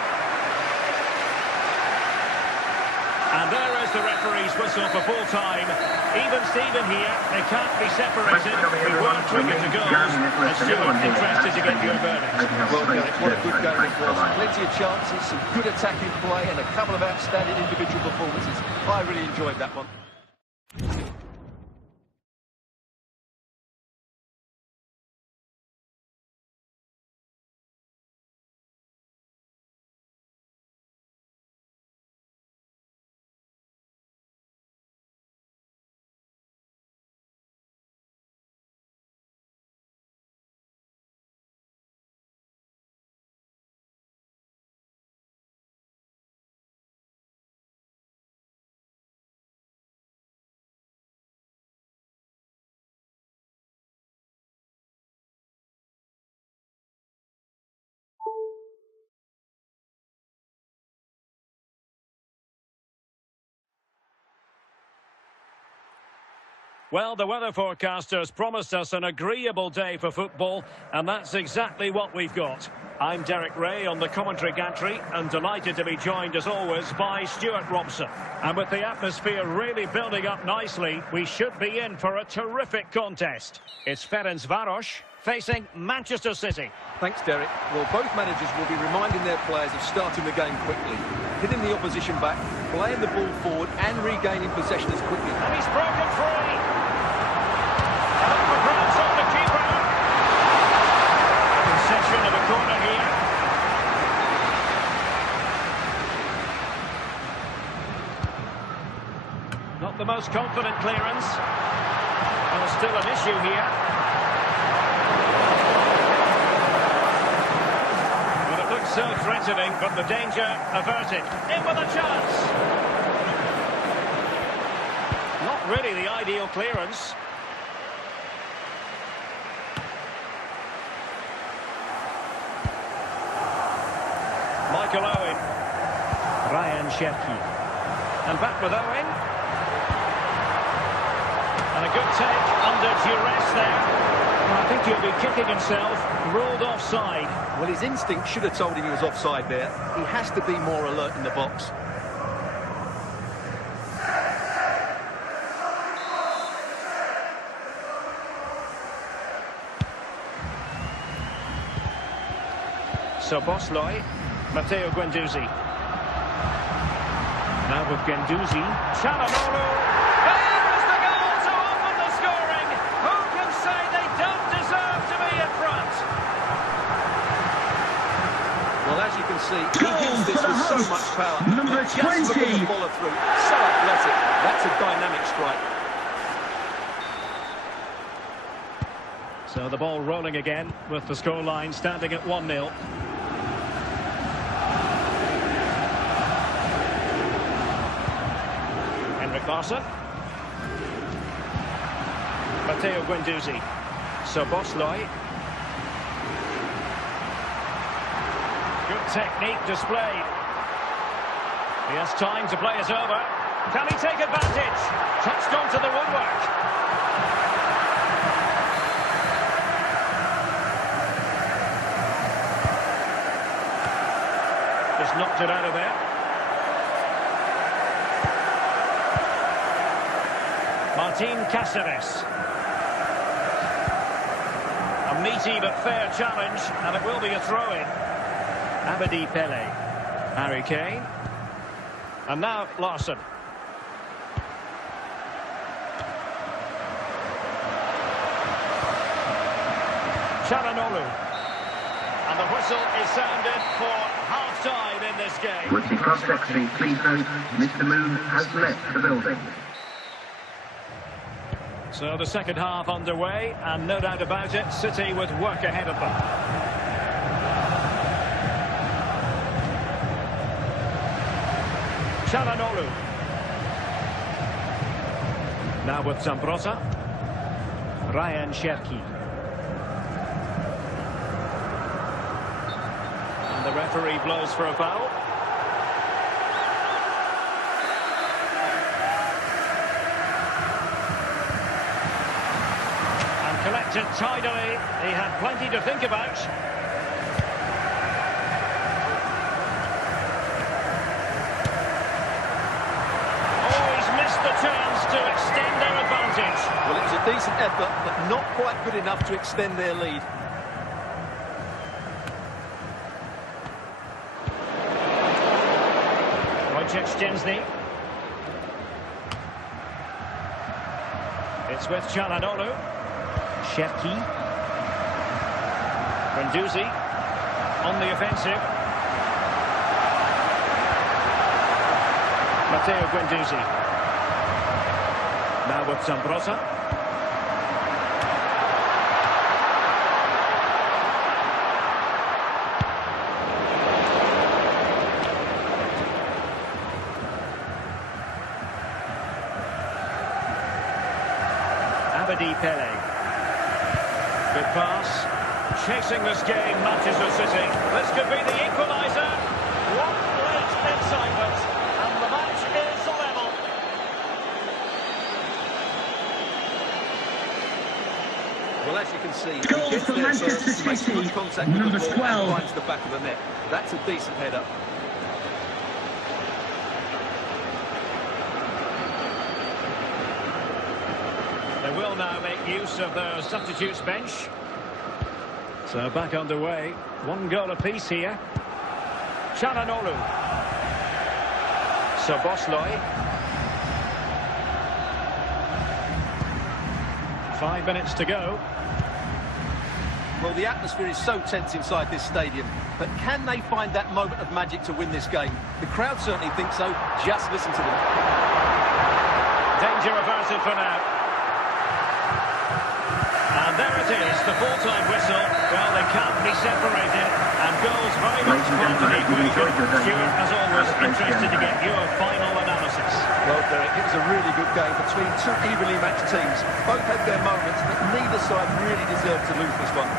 And there is the referee's whistle for full time. Even Steven here, they can't be separated. We weren't triggered to goals. And Stuart, interested to get your verdict. Well, Derek, what a good game it was. Plenty of chances, some good attacking play, and a couple of outstanding individual performances. I really enjoyed that one. Well, the weather forecasters promised us an agreeable day for football, and that's exactly what we've got. I'm Derek Ray on the commentary gantry, and delighted to be joined, as always, by Stuart Robson. And with the atmosphere really building up nicely, we should be in for a terrific contest. It's Ferencváros facing Manchester City. Thanks, Derek. Well, both managers will be reminding their players of starting the game quickly, hitting the opposition back, playing the ball forward, and regaining possession as quickly. And he's broken free. On the keeper. Concession of a corner here. Not the most confident clearance. And there's still an issue here. Well, it looks so threatening, but the danger averted. In with a chance. Not really the ideal clearance. Michael Owen. Ryan Cherki. And back with Owen. And a good take under duress there. I think he'll be kicking himself. Ruled offside. Well, his instinct should have told him he was offside there. He has to be more alert in the box. So Bosloy. Matteo Guendouzi. Now with Guendouzi. Çalhanoğlu. There is the goal to open the scoring. Who can say they don't deserve to be in front? Well, as you can see, he hits this with so much power. Number Just look at 20. the follow through. So athletic. That's a dynamic strike. So the ball rolling again with the scoreline standing at 1-0. Larson. Matteo Guendouzi. So Bosloy. Good technique displayed. He has time to play it over. Can he take advantage? Touched onto the woodwork. Just knocked it out of there. Martin Cáceres. A meaty but fair challenge, and it will be a throw-in. Abedi Pele. Harry Kane. And now Larson. Çalhanoğlu. And the whistle is sounded for half time in this game. Would the cross-secretary please note Mr. Moon has left the building. So the second half underway, and no doubt about it, City with work ahead of them. Çalhanoğlu. Now with Zambrotta. Ryan Cherki. And the referee blows for a foul. And collected tidily. He had plenty to think about. The chance to extend their advantage. Well, it was a decent effort, but not quite good enough to extend their lead. Wojciech Szczęsny. It's with Çalhanoğlu. Cherki. Guendouzi on the offensive. Matteo Guendouzi. Now with Zambrotta. Abedi Pele. Good pass. Chasing this game, Manchester City. This could be the equaliser. What great excitement. And the match is level. Well, as you can see, Goal he gets for there Manchester first, makes City, good contact with number the ball 12. and finds the back of the net. That's a decent header. They will now make use of their substitutes bench. So back underway. One goal apiece here. Çalhanoğlu. Szoboszlai. 5 minutes to go. Well, the atmosphere is so tense inside this stadium, but can they find that moment of magic to win this game? The crowd certainly think so. Just listen to them. Danger averted for now. And there it is, the full-time whistle. Well, they can't be separated, and goals very much part of the equation. Stuart, as always, interested to get your final analysis. Well, Derek, it was a really good game between two evenly matched teams. Both had their moments, but neither side really deserved to lose this one.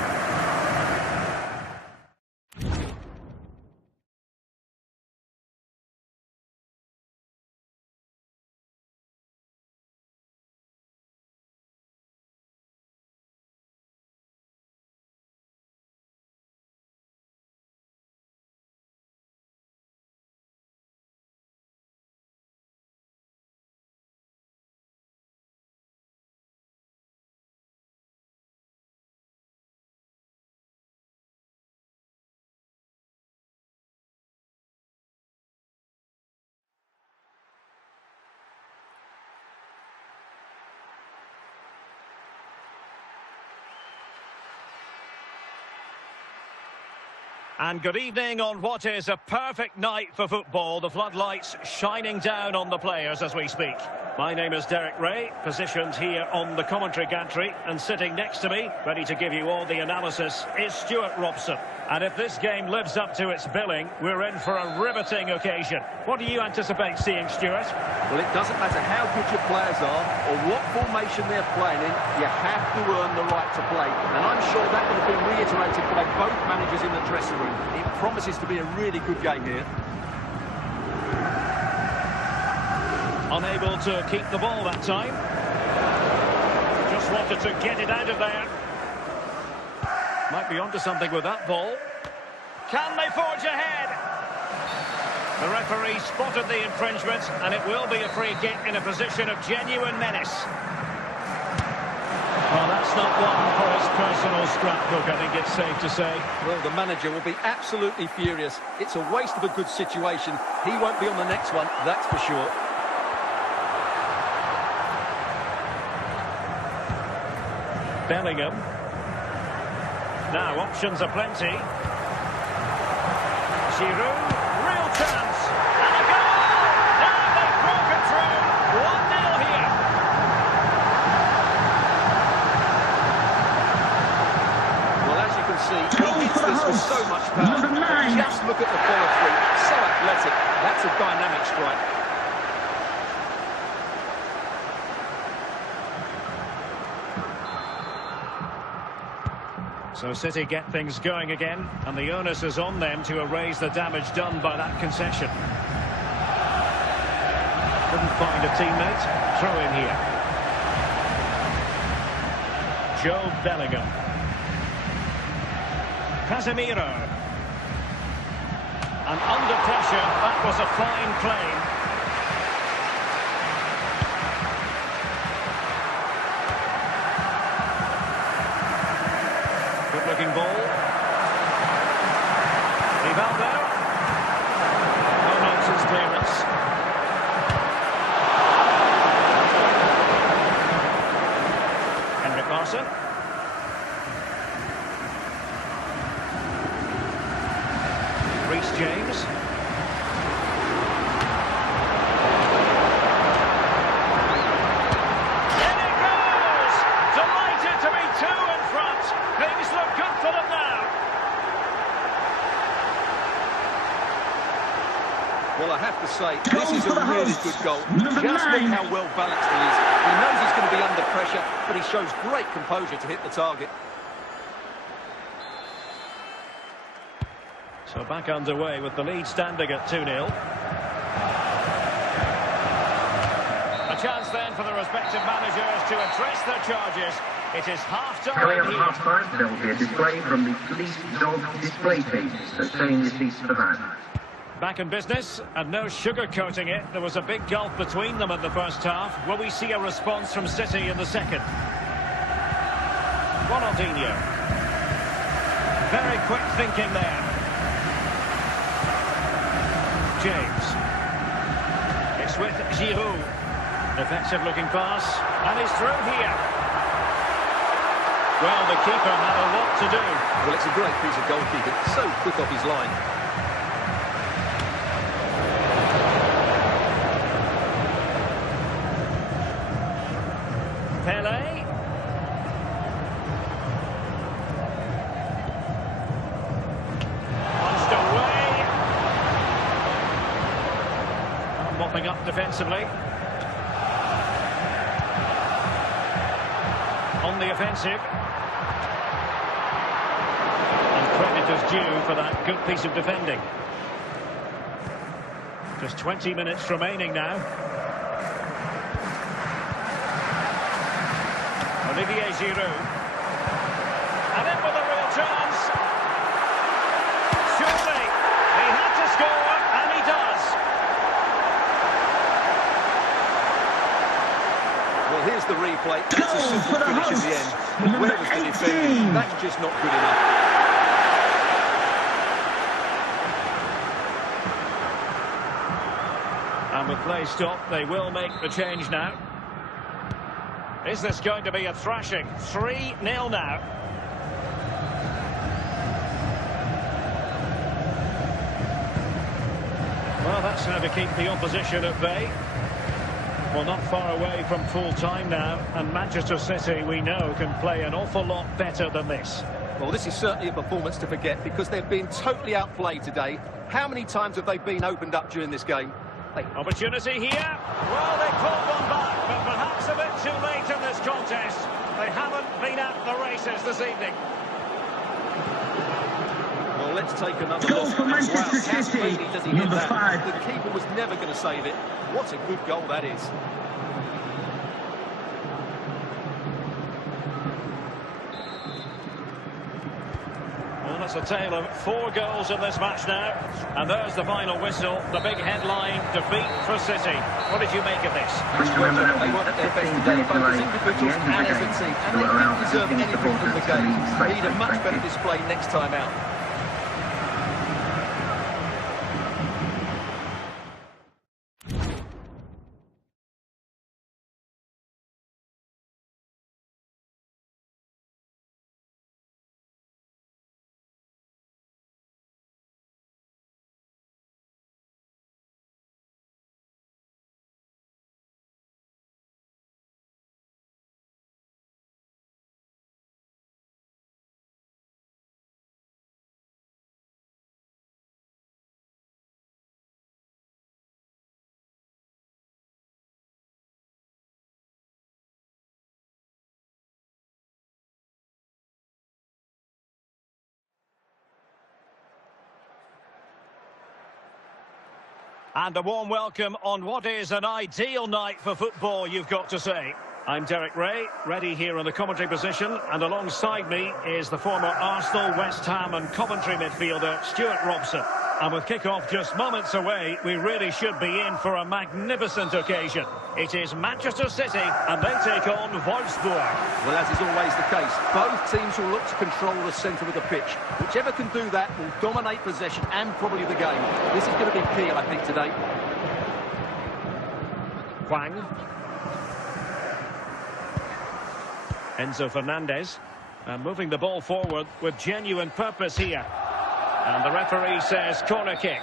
And good evening on what is a perfect night for football. The floodlights shining down on the players as we speak. My name is Derek Ray, positioned here on the commentary gantry, and sitting next to me, ready to give you all the analysis, is Stuart Robson. And if this game lives up to its billing, we're in for a riveting occasion. What do you anticipate seeing, Stuart? Well, it doesn't matter how good your players are or what formation they're playing in, you have to earn the right to play. And I'm sure that will have been reiterated by both managers in the dressing room. It promises to be a really good game here. Unable to keep the ball that time. Just wanted to get it out of there. Might be onto something with that ball. Can they forge ahead? The referee spotted the infringement, and it will be a free kick in a position of genuine menace. Well, that's not one for his personal scrapbook, I think it's safe to say. Well, the manager will be absolutely furious. It's a waste of a good situation. He won't be on the next one, that's for sure. Bellingham. Now, options are plenty. Giroud, real chance, and a goal! Now they've broken through, 1-0 here. Well, as you can see, he hits this with so much power. Number 9. Just look at the follow-through, so athletic. That's a dynamic strike. So City get things going again, and the onus is on them to erase the damage done by that concession. Couldn't find a teammate. Throw in here. Joe Bellingham. Casemiro. And under pressure, that was a fine claim. Good-looking ball. Rivaldo. No nonsense clearance. Henrik Larsson. Reece James. In it goes! Delighted to be 2 in front. Things look good for them now. Well, I have to say, this is a really good goal. Number Just look 9. how well balanced he is. He knows he's going to be under pressure, but he shows great composure to hit the target. So back underway with the lead standing at 2-0. A chance then for the respective managers to address their charges. It is half-time Coming up at here. half-time, there will be a display from the police dog display case that change receipts for the van. Back in business, and no sugar-coating it. There was a big gulf between them in the first half. Will we see a response from City in the second? Ronaldinho. Very quick thinking there. James. It's with Giroud. Effective looking pass. And he's through here. Well, the keeper had a lot to do. Well, it's a great piece of goalkeeping. So quick off his line. Pele. Punched away. Mopping up defensively. On the offensive. And credit is due for that good piece of defending. Just 20 minutes remaining now. Olivier Giroud. And in with a real chance. Surely, he had to score, and he does. Well, here's the replay. It's a simple finish in the end. But where was the defending? That's just not good enough. And with play stopped, they will make the change now. Is this going to be a thrashing? 3-0 now. Well, that's how to keep the opposition at bay. Well, not far away from full time now, and Manchester City, we know, can play an awful lot better than this. Well, this is certainly a performance to forget because they've been totally outplayed today. How many times have they been opened up during this game? Opportunity here. Well, they pulled one back, but perhaps a bit too late in this contest. They haven't been at the races this evening. Well, let's take another Goal look. for Manchester Wow, how City. speedy does he hit Number that? 5. The keeper was never going to save it. What a good goal that is. Well, it's a tale of 4 goals in this match now. And there's the final whistle, the big headline, defeat for City. What did you make of this? Please remember that They we weren't at their best 15 today, minutes both delay as at individuals the end of and the as a game team. And to they allow didn't deserve visiting anything from the supporters to game. leave safely. Need a much Thank better you. display next time out. And a warm welcome on what is an ideal night for football, you've got to say. I'm Derek Ray, ready here in the commentary position, and alongside me is the former Arsenal, West Ham and Coventry midfielder, Stuart Robson. And with kick-off just moments away, we really should be in for a magnificent occasion. It is Manchester City, and they take on Wolfsburg. Well, as is always the case, both teams will look to control the centre of the pitch. Whichever can do that will dominate possession and probably the game. This is going to be key, I think, today. Hwang. Enzo Fernandez. And moving the ball forward with genuine purpose here. And the referee says corner kick.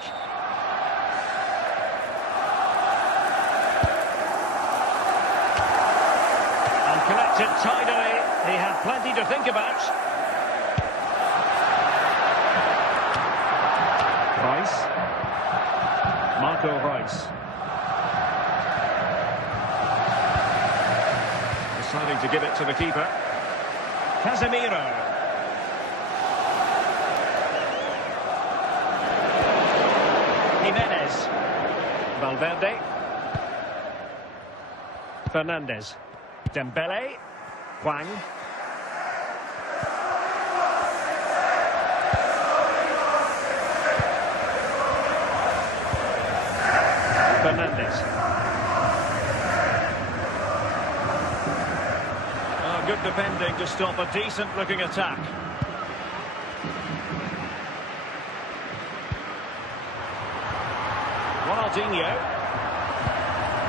And connected tidily. He had plenty to think about. Reus. Marco Reus. Deciding to give it to the keeper. Casemiro. Jimenez. Valverde. Fernandez. Dembele. Hwang. Fernandez. Oh, good defending to stop a decent-looking attack. Ronaldinho.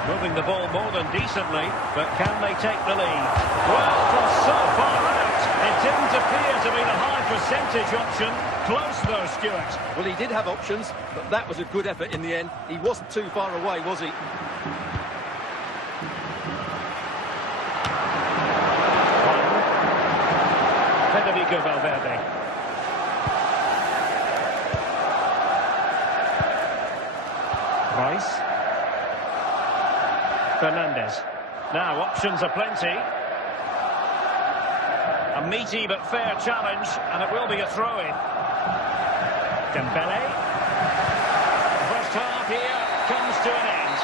Moving the ball more than decently, but can they take the lead? Well, from so far out, it didn't appear to be the high percentage option. Close though, Stuart. Well, he did have options, but that was a good effort in the end. He wasn't too far away, was he? Federico Valverde. Reus. Fernandez. Now, options are plenty. A meaty but fair challenge, and it will be a throw-in. Dembele. The first half here comes to an end.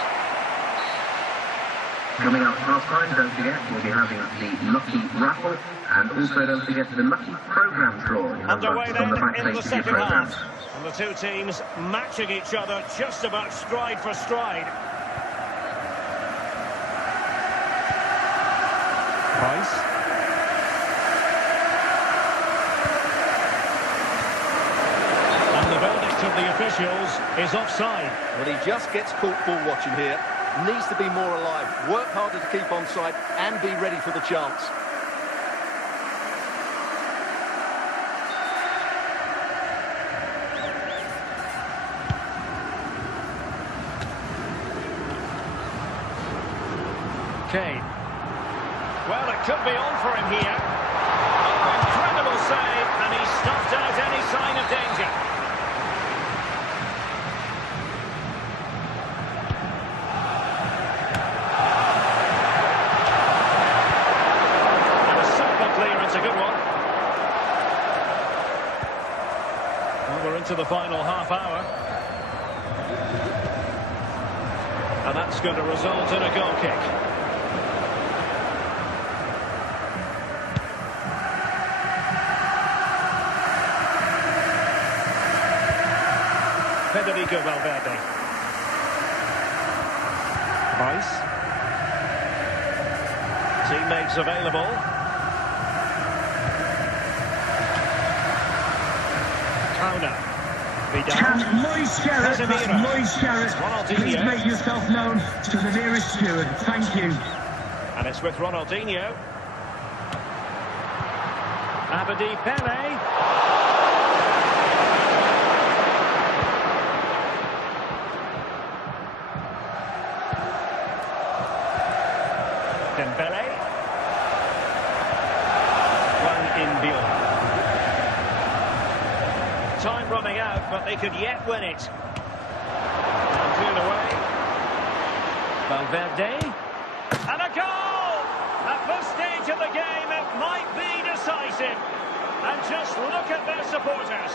Coming up half-time, don't forget, we'll be having the Lucky Raffle, and also don't forget the Lucky Programme draw. Underway then in the second programs. half. And the two teams matching each other just about stride for stride. Reus. And the verdict of the officials is offside. Well, he just gets caught ball watching here. Needs to be more alive, work harder to keep onside and be ready for the chance. Kane. Well, it could be on for him here. Oh, incredible save, and he stuffed out any sign of danger. And a super clearance, a good one. Well, we're into the final half hour. And that's going to result in a goal kick. Federico Valverde. Reus. Teammates available. Counter. Moise Jarrett, that's Moise Jarrett. Please make yourself known to the nearest steward. Thank you. And it's with Ronaldinho. Abedi Pele. Dembele. Hwang in-field. Time running out, but they could yet win it. And cleared away. Valverde. And a goal! At this stage of the game, it might be decisive. And just look at their supporters.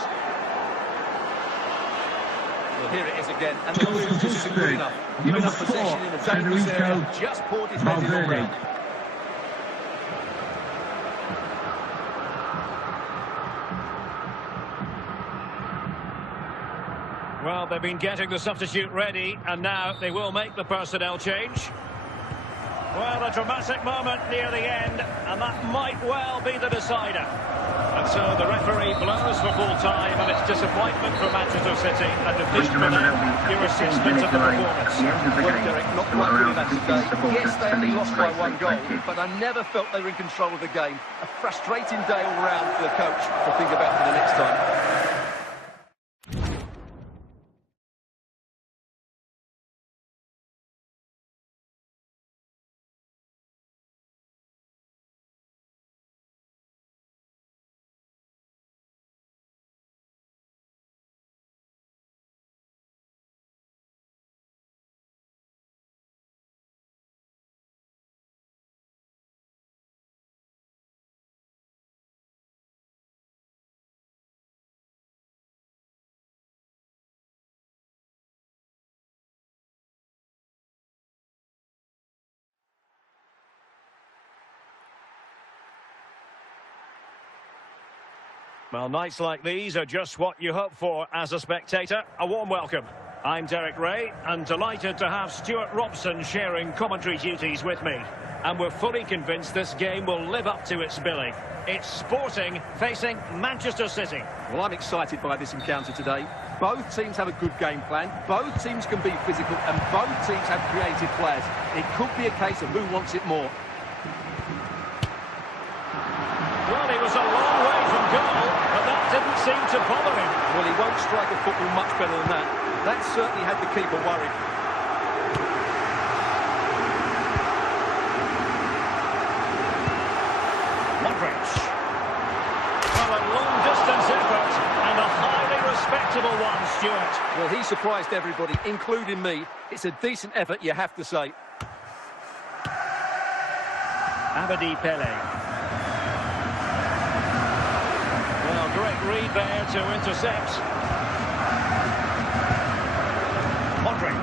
Well, here it is again, and the move just isn't good enough. Giving up possession in a dangerous area, just poor defending all round. Well, they've been getting the substitute ready, and now they will make the personnel change. Well, a dramatic moment near the end, and that might well be the decider. And so the referee blows for full time, and it's disappointment for Manchester City, and defeat for them. Your assessment of the performance. Well, Derek, not quite good enough today. Yes, they only lost by 1 goal, but I never felt they were in control of the game. A frustrating day all round for the coach to think about for the next time. Well, nights like these are just what you hope for as a spectator. A warm welcome. I'm Derek Ray, and delighted to have Stuart Robson sharing commentary duties with me. And we're fully convinced this game will live up to its billing. It's Sporting facing Manchester City. Well, I'm excited by this encounter today. Both teams have a good game plan, both teams can be physical, and both teams have creative players. It could be a case of who wants it more. Well, he was a long way from goal, but that didn't seem to bother him. Well, he won't strike a football much better than that. That certainly had the keeper worried. Modric. Well, a long-distance effort, and a highly respectable one, Stuart. Well, he surprised everybody, including me. It's a decent effort, you have to say. Abedi Pele. Great read there to intercept. Modric.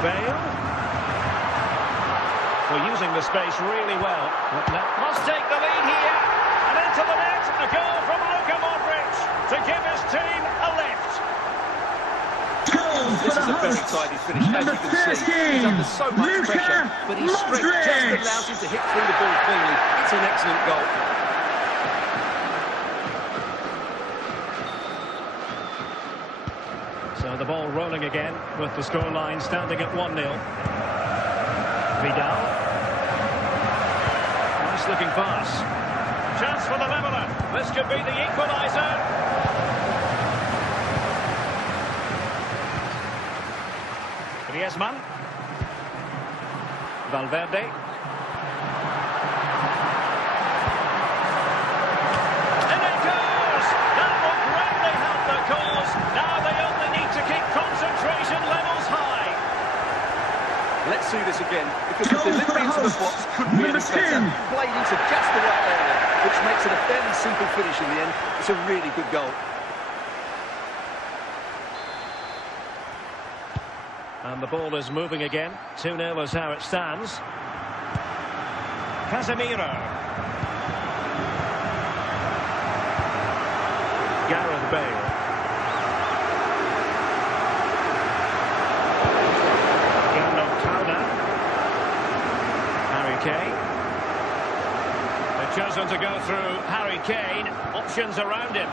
Bale. Well, using the space really well. Must take the lead here. And into the net. A goal from Luka Modric to give his team a lift. This is a very tidy finish, as you can see. He's under so much pressure, but his strength just allows him to hit through the ball cleanly. It's an excellent goal. So the ball rolling again with the scoreline standing at 1-0. Vidal. Nice looking pass. Chance for the leveller. This could be the equaliser. Griezmann. Valverde. And it goes! That will greatly help the cause. Now they only need to keep concentration levels high. Let's see this again, because the delivery into the box couldn't be any better. Played into just the right area, which makes it a fairly simple finish in the end. It's a really good goal. And the ball is moving again. 2-0 is how it stands. Casemiro. Gareth Bale. Harry Kane. They've chosen to go through Harry Kane. Options around him.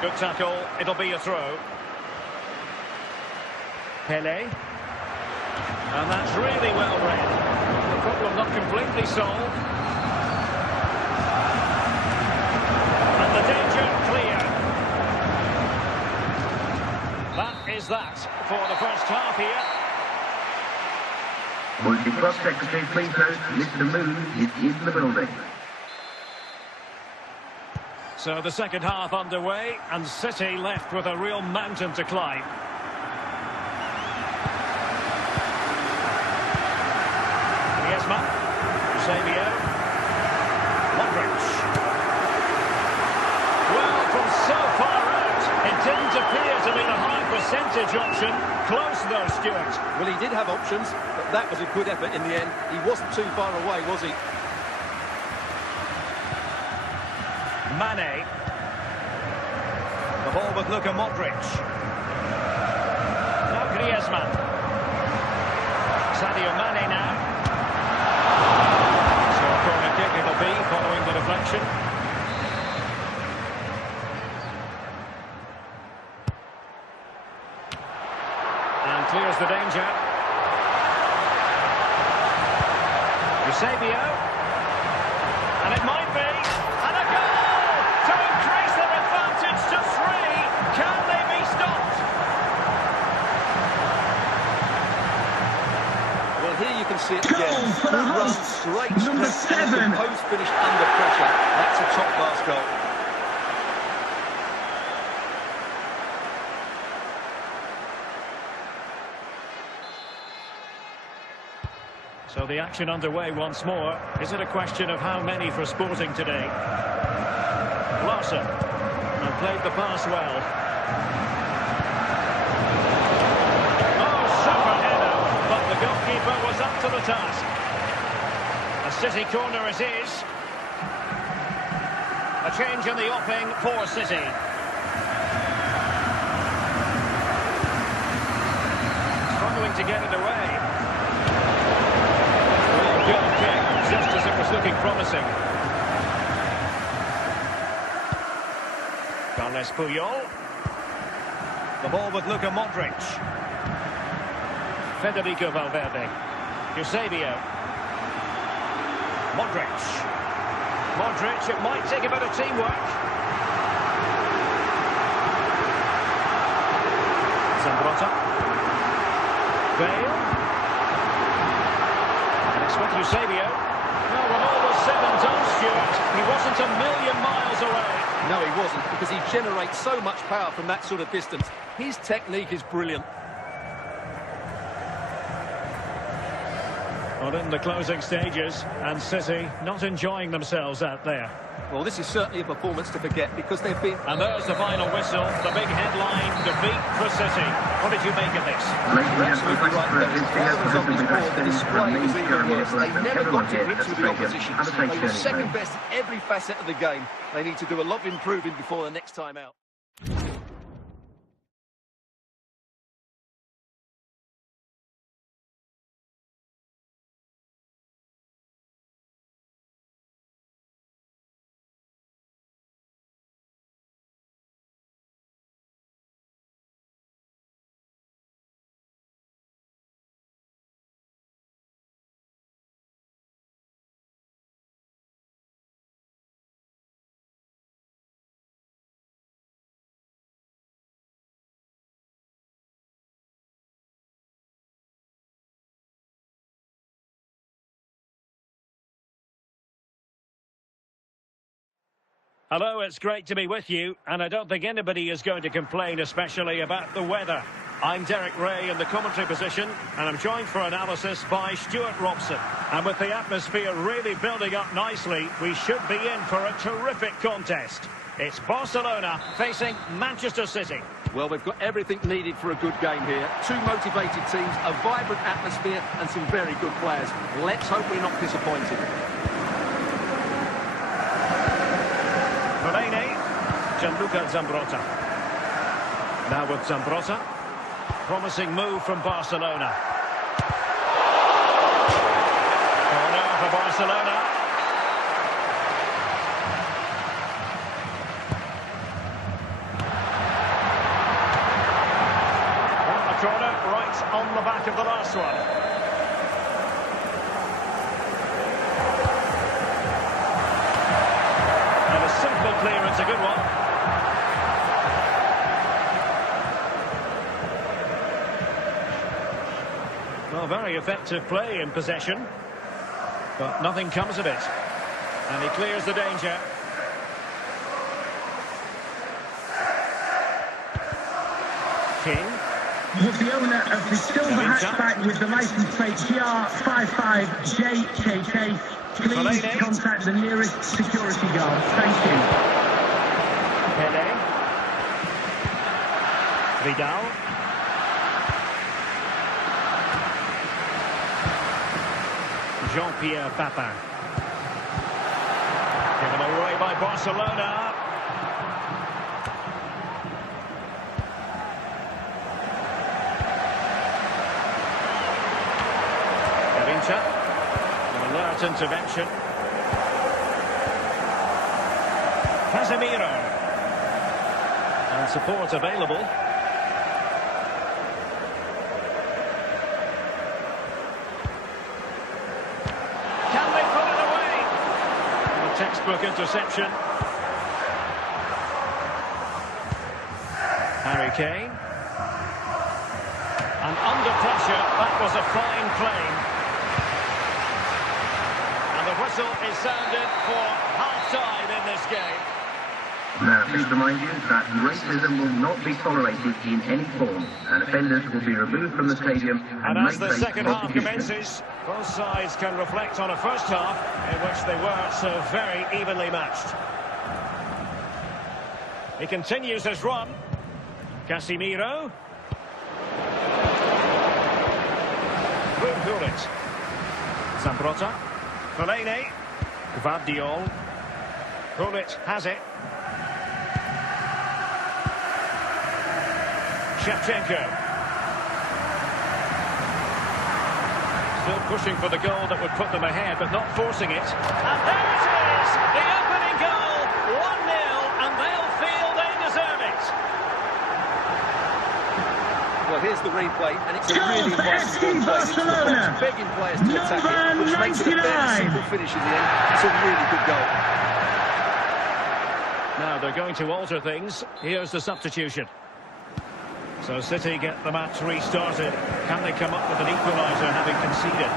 Good tackle. It'll be a throw. Pele. And that's really well read. The problem not completely solved. And the danger clear. That is that for the first half here. Would the club secretary please note Mr. Moon is in the building. So the second half underway, and City left with a real mountain to climb. Griezmann, Eusebio, Modric. Well, from so far out, it didn't appear to be the high for though, Stuart. Well, he did have options, but that was a good effort in the end. He wasn't too far away, was he? Mane. The ball with Luka Modric. Now Griezmann. Sadio Mane now. So a corner kick it'll be following the deflection. And clears the danger. Eusebio. And it might be. And a goal to increase their advantage to 3. Can they be stopped? Well, here you can see it Goal again. for the Good run, hosts. great Number strength, 7. and the post finished under pressure. That's a top-class goal. So the action underway once more. Is it a question of how many for Sporting today? Larson. And played the pass well. Oh, super header. But the goalkeeper was up to the task. A City corner it is. A change in the offing for City. Struggling to get it away. Good kick, just as it was looking promising. Carles Puyol. The ball with Luka Modric. Federico Valverde. Eusebio. Modric. Modric, it might take a bit of teamwork. Zambrotta. Bale. With Eusebio. Well, when all was said and done, Stuart, he wasn't a million miles away. No, he wasn't, because he generates so much power from that sort of distance. His technique is brilliant. Well, in the closing stages, and City not enjoying themselves out there. Well, this is certainly a performance to forget, because they've been... And there's the final whistle, the big headline, defeat for City. What did you make of this? Absolutely right. The on this board, the display was even worse. They never got to grips with the opposition. They were second best in every facet of the game. They need to do a lot of improving before the next time out. Hello, it's great to be with you, and I don't think anybody is going to complain, especially about the weather. I'm Derek Ray in the commentary position, and I'm joined for analysis by Stuart Robson. And with the atmosphere really building up nicely, we should be in for a terrific contest. It's Barcelona facing Manchester City. Well, we've got everything needed for a good game here. Two motivated teams, a vibrant atmosphere, and some very good players. Let's hope we're not disappointed. Gianluca Zambrotta. Now with Zambrotta. Promising move from Barcelona. Corner for Barcelona. And the corner right on the back of the last one. And a simple clearance, a good one. Well, very effective play in possession, but nothing comes of it. And he clears the danger. King. Was the owner of the silver hatchback with the license plate GR55JKK. Please contact the nearest security guard. Thank you. Pele. Vidal. Jean-Pierre Papin. Given away by Barcelona. An alert intervention. Casemiro. And support available. Can they put it away? And a textbook interception. Harry Kane. And under pressure, that was a fine claim. The whistle is sounded for half-time in this game. Now, please remind you that racism will not be tolerated in any form, and offenders will be removed from the stadium And as the make second half prosecution. commences, both sides can reflect on a first half in which they were so very evenly matched. He continues his run. Casemiro. Gullit. Zambrota. Fellaini, Gvardiol, Gullit has it. Shevchenko. Still pushing for the goal that would put them ahead, but not forcing it. And there it is! The opening goal! 1-0, and they'll feel they deserve it. Well, here's the replay, and it's a really inviting ball play. It's begging players to attack it, which makes it a very simple finish in the end. It's a really good goal. Now they're going to alter things. Here's the substitution. So City get the match restarted. Can they come up with an equaliser having conceded?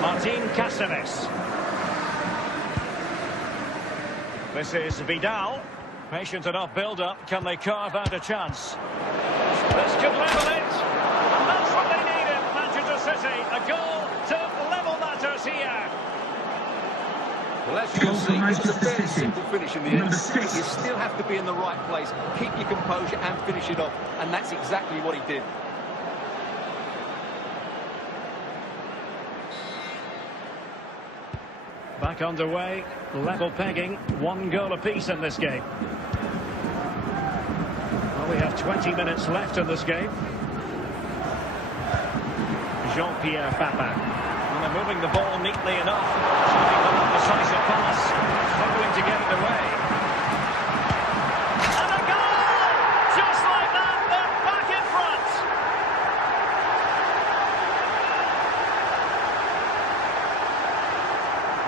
Martin Caceres. This is Vidal. Patient enough build-up. Can they carve out a chance? This could level it. And that's what they needed, Manchester City. A goal to level matters here. Well, as you can see, it was a fairly simple finish in the end. You still have to be in the right place, keep your composure and finish it off. And that's exactly what he did. Back underway, level pegging, 1 goal apiece in this game. Well, we have 20 minutes left in this game. Jean-Pierre Papin. And they're moving the ball neatly enough. Trying for that decisive pass. Struggling to get it away. And a goal! Just like that, they're back in front.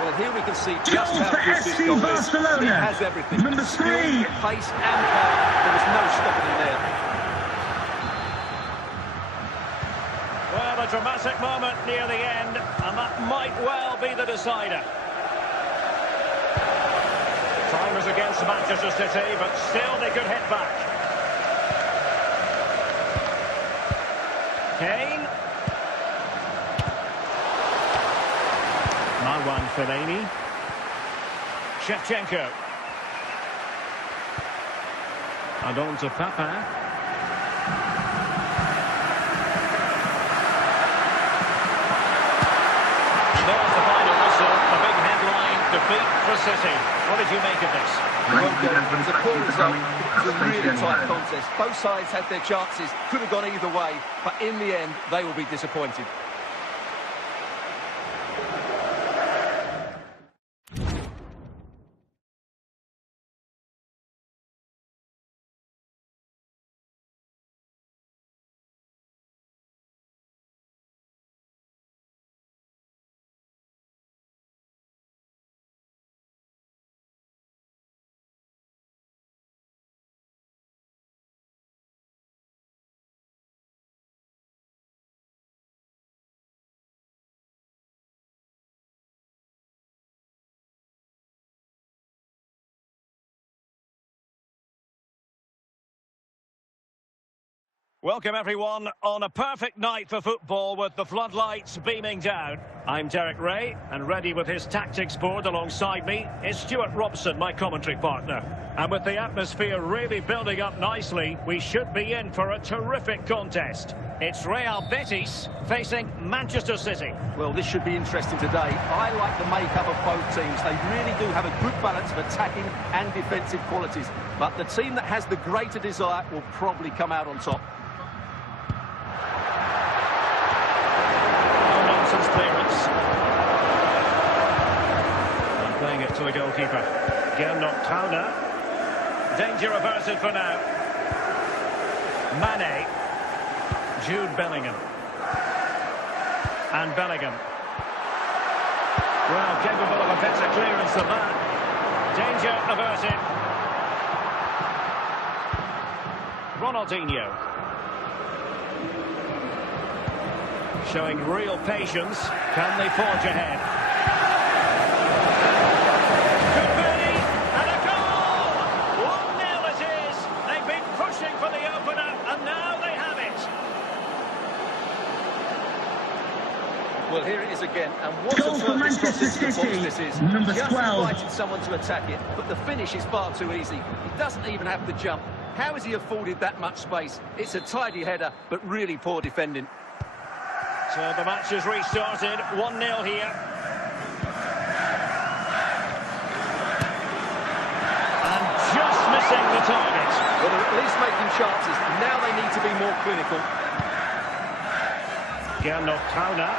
Well, here we can see just how good this goal is. It has everything. Number 3. Skill, pace and power. There was no stopping him there. Well, a dramatic moment near the end, and that might well be the decider. Time was against Manchester City, but still they could hit back. Kane. Marwan Fellaini. Shevchenko. And on to Papin. There's the final whistle, the big headline, defeat for City. What did you make of this? Well, it was a poor result. It was a really tight contest. Both sides had their chances, could have gone either way, but in the end, they will be disappointed. Welcome everyone on a perfect night for football with the floodlights beaming down. I'm Derek Ray, and ready with his tactics board alongside me is Stuart Robson, my commentary partner. And with the atmosphere really building up nicely, we should be in for a terrific contest. It's Real Betis facing Manchester City. Well, this should be interesting today. I like the makeup of both teams. They really do have a good balance of attacking and defensive qualities. But the team that has the greater desire will probably come out on top. Clearance. And playing it to the goalkeeper. Tauna. Danger averted for now. Mane. Jude Bellingham. And Bellingham. Well, capable of a better clearance than that. Danger averted. Ronaldinho. Showing real patience. Can they forge ahead? Could be, and a goal! 1-0 it is. They've been pushing for the opener, and now they have it. Well, here it is again, and what Goal a for perfect cross Manchester into the box City, this is. number Just 12. invited someone to attack it, but the finish is far too easy. He doesn't even have to jump. How has he afforded that much space? It's a tidy header, but really poor defending. So the match has restarted, 1-0 here. And just missing the target. Well, they're at least making chances. Now they need to be more clinical. Tauna.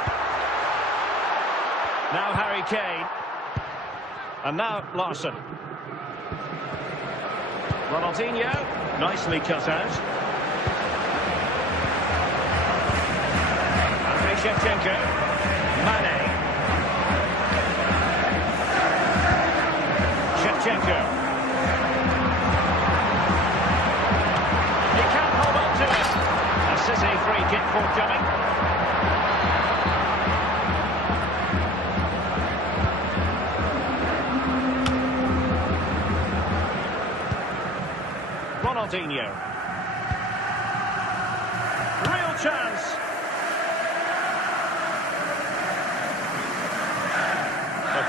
Now Harry Kane. And now Larson. Ronaldinho, nicely cut out. Shevchenko, Mane, Shevchenko. He can't hold on to it. A City free kick forthcoming. Ronaldinho. Real chance.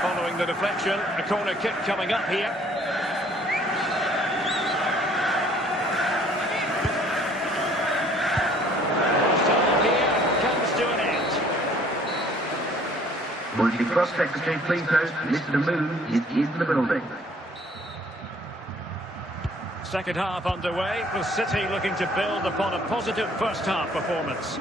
Following the deflection, a corner kick coming up here. First half here comes to an end. Would the cross secretary please note Mr. Moon is in the building. Second half underway, with City looking to build upon a positive first half performance.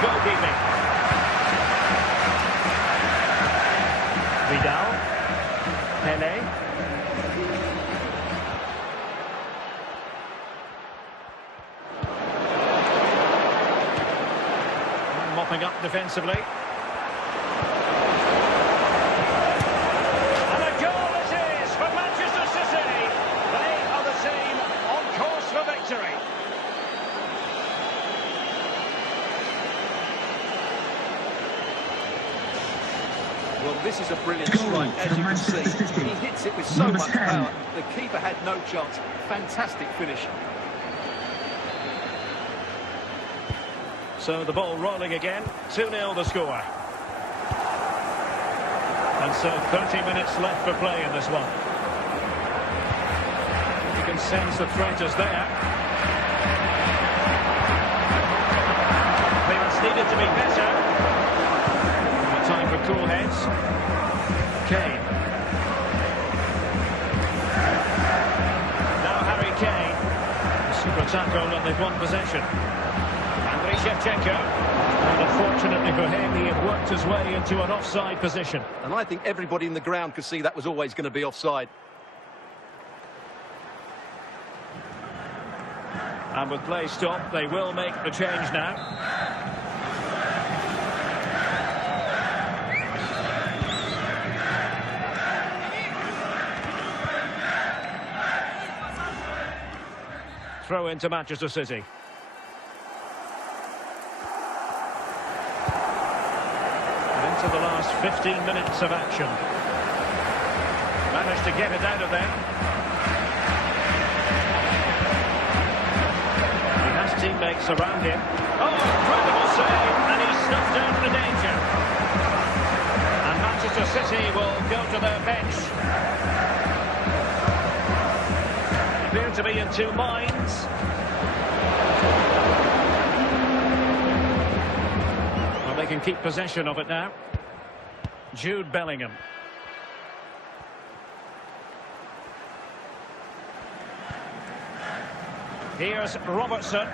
Goalkeeping. Vidal. Pele. Mopping up defensively. And a goal it is for Manchester City. They are the team on course for victory. Well, this is a brilliant strike, as you can see. He hits it with so much power. The keeper had no chance. Fantastic finish. So the ball rolling again. 2-0 the score. And so 30 minutes left for play in this one. You can sense the threat is there. Clearance needed to be better. Time for cool heads. Kane. Now Harry Kane. Super tackle and they've won possession. Andriy Shevchenko. And unfortunately for him, he had worked his way into an offside position. And I think everybody in the ground could see that was always going to be offside. And with play stopped, they will make the change now. Throw into Manchester City. And into the last 15 minutes of action. Managed to to get it out of there. He has teammates around him. Oh, incredible save, and he snuffed out the danger. And Manchester City will go to their bench. Appear to be in two minds. Well, they can keep possession of it now. Jude Bellingham. Here's Robertson.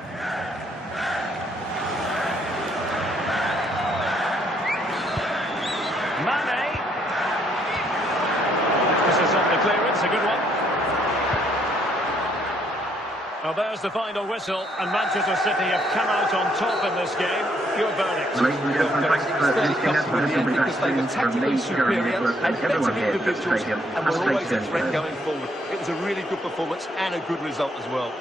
Mane. This is on the clearance, a good one. Well, there's the final whistle, and Manchester City have come out on top in this game. Your verdict? Because they were tactically superior, had better individuals, and were always a threat going forward. It was a really good performance and a good result as well.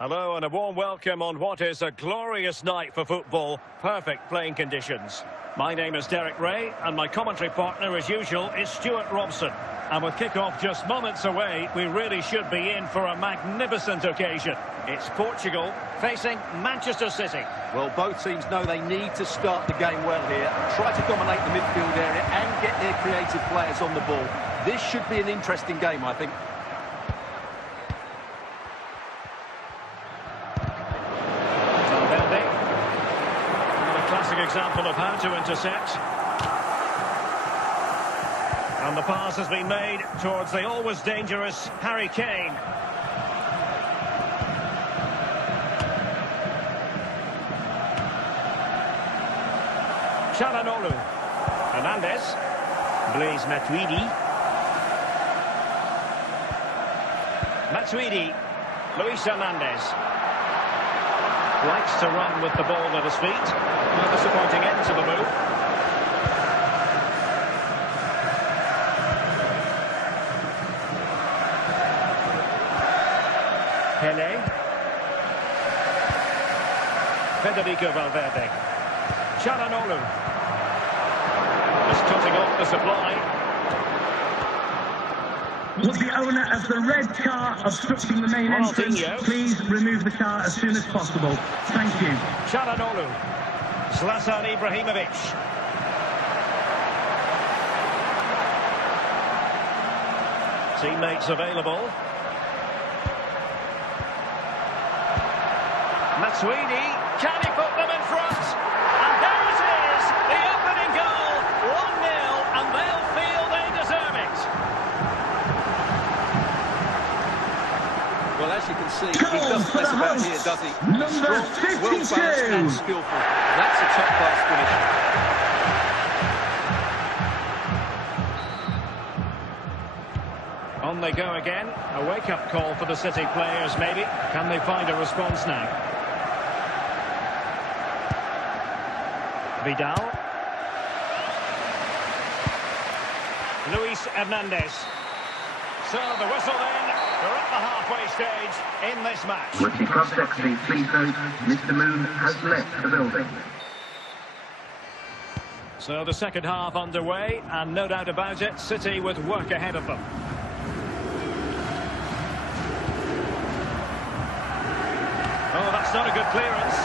Hello and a warm welcome on what is a glorious night for football. Perfect playing conditions. My name is Derek Ray and my commentary partner as usual is Stuart Robson. And with kick-off just moments away, we really should be in for a magnificent occasion. It's Portugal facing Manchester City. Well, both teams know they need to start the game well here. Try to dominate the midfield area and get their creative players on the ball. This should be an interesting game, I think. Example of how to intercept. And the pass has been made towards the always dangerous Harry Kane. Çalhanoğlu. Hernandez. Blaise Matuidi. Matuidi. Luis Hernandez. Likes to run with the ball at his feet. No disappointing end to the move. Pele. Federico Valverde. Çalhanoğlu. Just cutting off the supply. Was the owner of the red car obstructing the main entrance? Please remove the car as soon as possible. Thank you. Çalhanoğlu. Zlatan Ibrahimovic. Teammates available. Matuidi. Can he put them in front? And there it is. The opening goal. 1-0. And they'll feel they deserve it. Well, as you can see, he doesn't mess about here, does he? Number 52. Well-balanced and skillful. That's a top-class finish. On they go again. A wake-up call for the City players, maybe. Can they find a response now? Vidal. Luis Hernandez. So the whistle then. We're at the halfway stage in this match. Would the club secretary please note Mr. Moon has left the building. So the second half underway, and no doubt about it, City with work ahead of them. Oh, that's not a good clearance.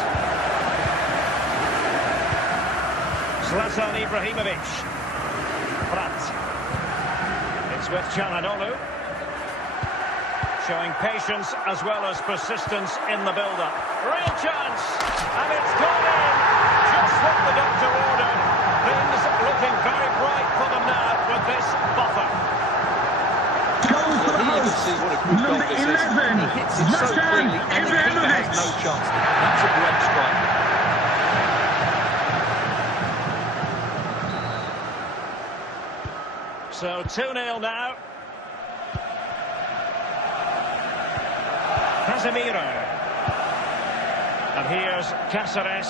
Zlatan Ibrahimovic. Brandt. It's with Çalhanoğlu. Showing patience as well as persistence in the build-up. Real chance! And it's gone in! Just what the doctor ordered. Things looking very bright for them now with this buffer. Well, here you can see what a good goal this is. He hits it so cleanly and the keeper has no chance. That's a great strike. So 2-0 now. Casemiro. And here's Cáceres.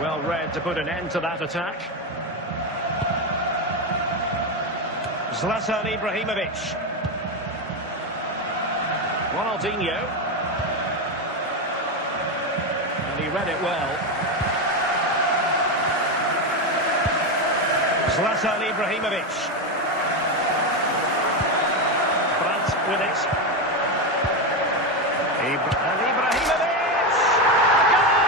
Well read to put an end to that attack. Zlatan Ibrahimovic. Ronaldinho. And he read it well. Zlatan Ibrahimovic. Brandt with it. And Ibrahimovic! A goal!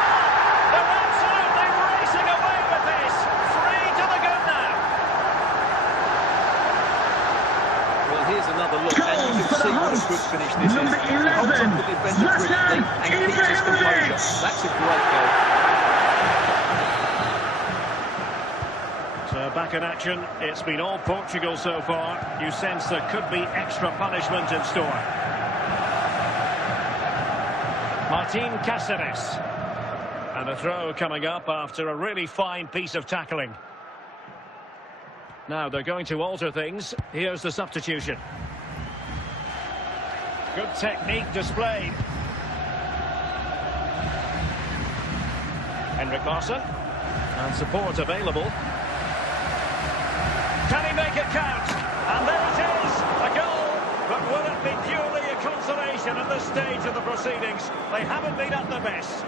They're absolutely racing away with this. 3 to the good now. Well, here's another look, and you can see what a good finish this is. He holds up the defender brilliantly and keeps his composure. That's a great goal. So back in action. It's been all Portugal so far. You sense there could be extra punishment in store. Martin Cáceres. And a throw coming up after a really fine piece of tackling. Now they're going to alter things. Here's the substitution. Good technique displayed. Henrik Larsson. And support available. Can he make it count? And there it is, a goal. But will it be purely a consolation at this stage of the proceedings? They haven't been at their best.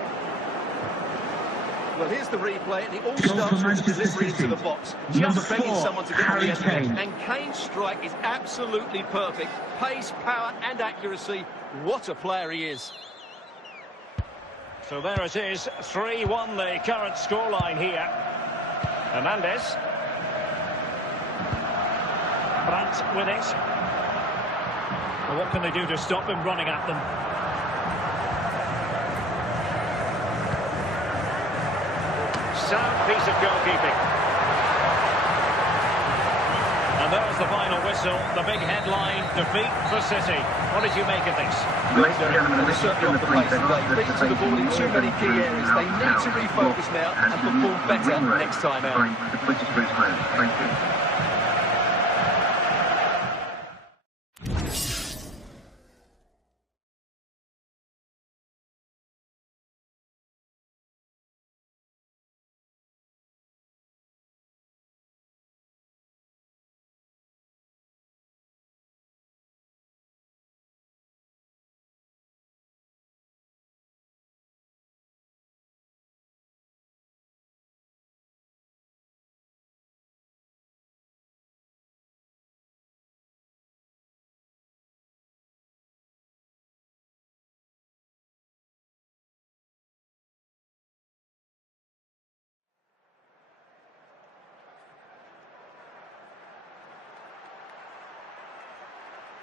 Well, here's the replay, and it all starts with the delivery into the box. Just begging someone to get on the end of it. And Kane's strike is absolutely perfect. Pace, power and accuracy. What a player he is. So there it is, 3-1 the current scoreline here. Hernandez. Brandt with it. Well, what can they do to stop him running at them? Sound piece of goalkeeping. And there's the final whistle, the big headline, defeat for City. What did you make of this? Ladies and gentlemen, this is Certainly off the place. They've beaten the ball in too many key areas. They need to refocus now and perform better next time out. The British Blues fans. Thank you.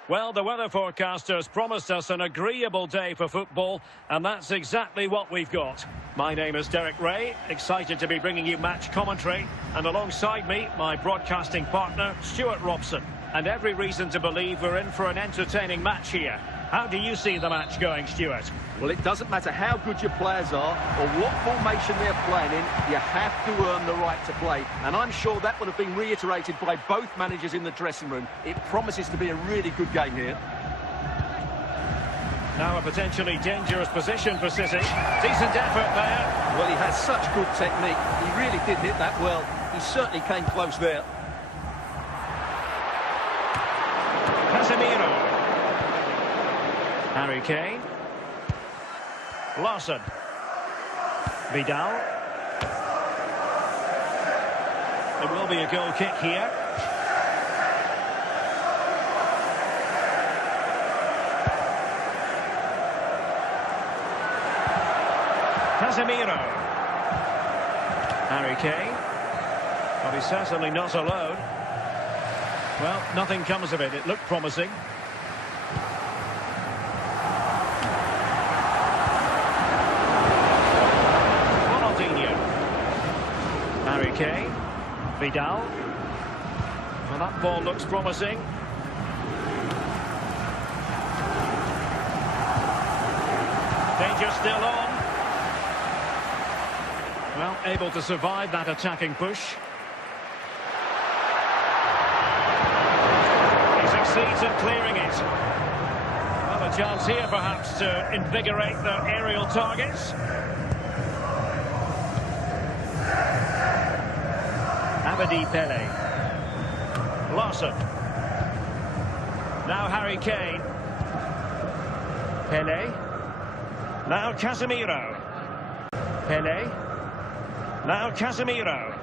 Well, the weather forecasters promised us an agreeable day for football, and that's exactly what we've got. My name is Derek Ray, excited to be bringing you match commentary, and alongside me, my broadcasting partner, Stuart Robson. And every reason to believe we're in for an entertaining match here. How do you see the match going, Stuart? Well, it doesn't matter how good your players are or what formation they're playing in, you have to earn the right to play. And I'm sure that would have been reiterated by both managers in the dressing room. It promises to be a really good game here. Now a potentially dangerous position for City. Decent effort there. Well, he has such good technique. He really did hit that well. He certainly came close there. Casemiro. Harry Kane. Larsson. Vidal. There will be a goal kick here. Casemiro. Harry Kane. But he's certainly not alone. Well, nothing comes of it. It looked promising. Ronaldinho. Harry Kane. Vidal. Well, that ball looks promising. danger still on. Well, able to survive that attacking push. He succeeds in clearing it. Well, a chance here perhaps to invigorate their aerial targets. Abedi Pele. Larson. Now Harry Kane. Pele. Now Casemiro. Pele. Now Casemiro.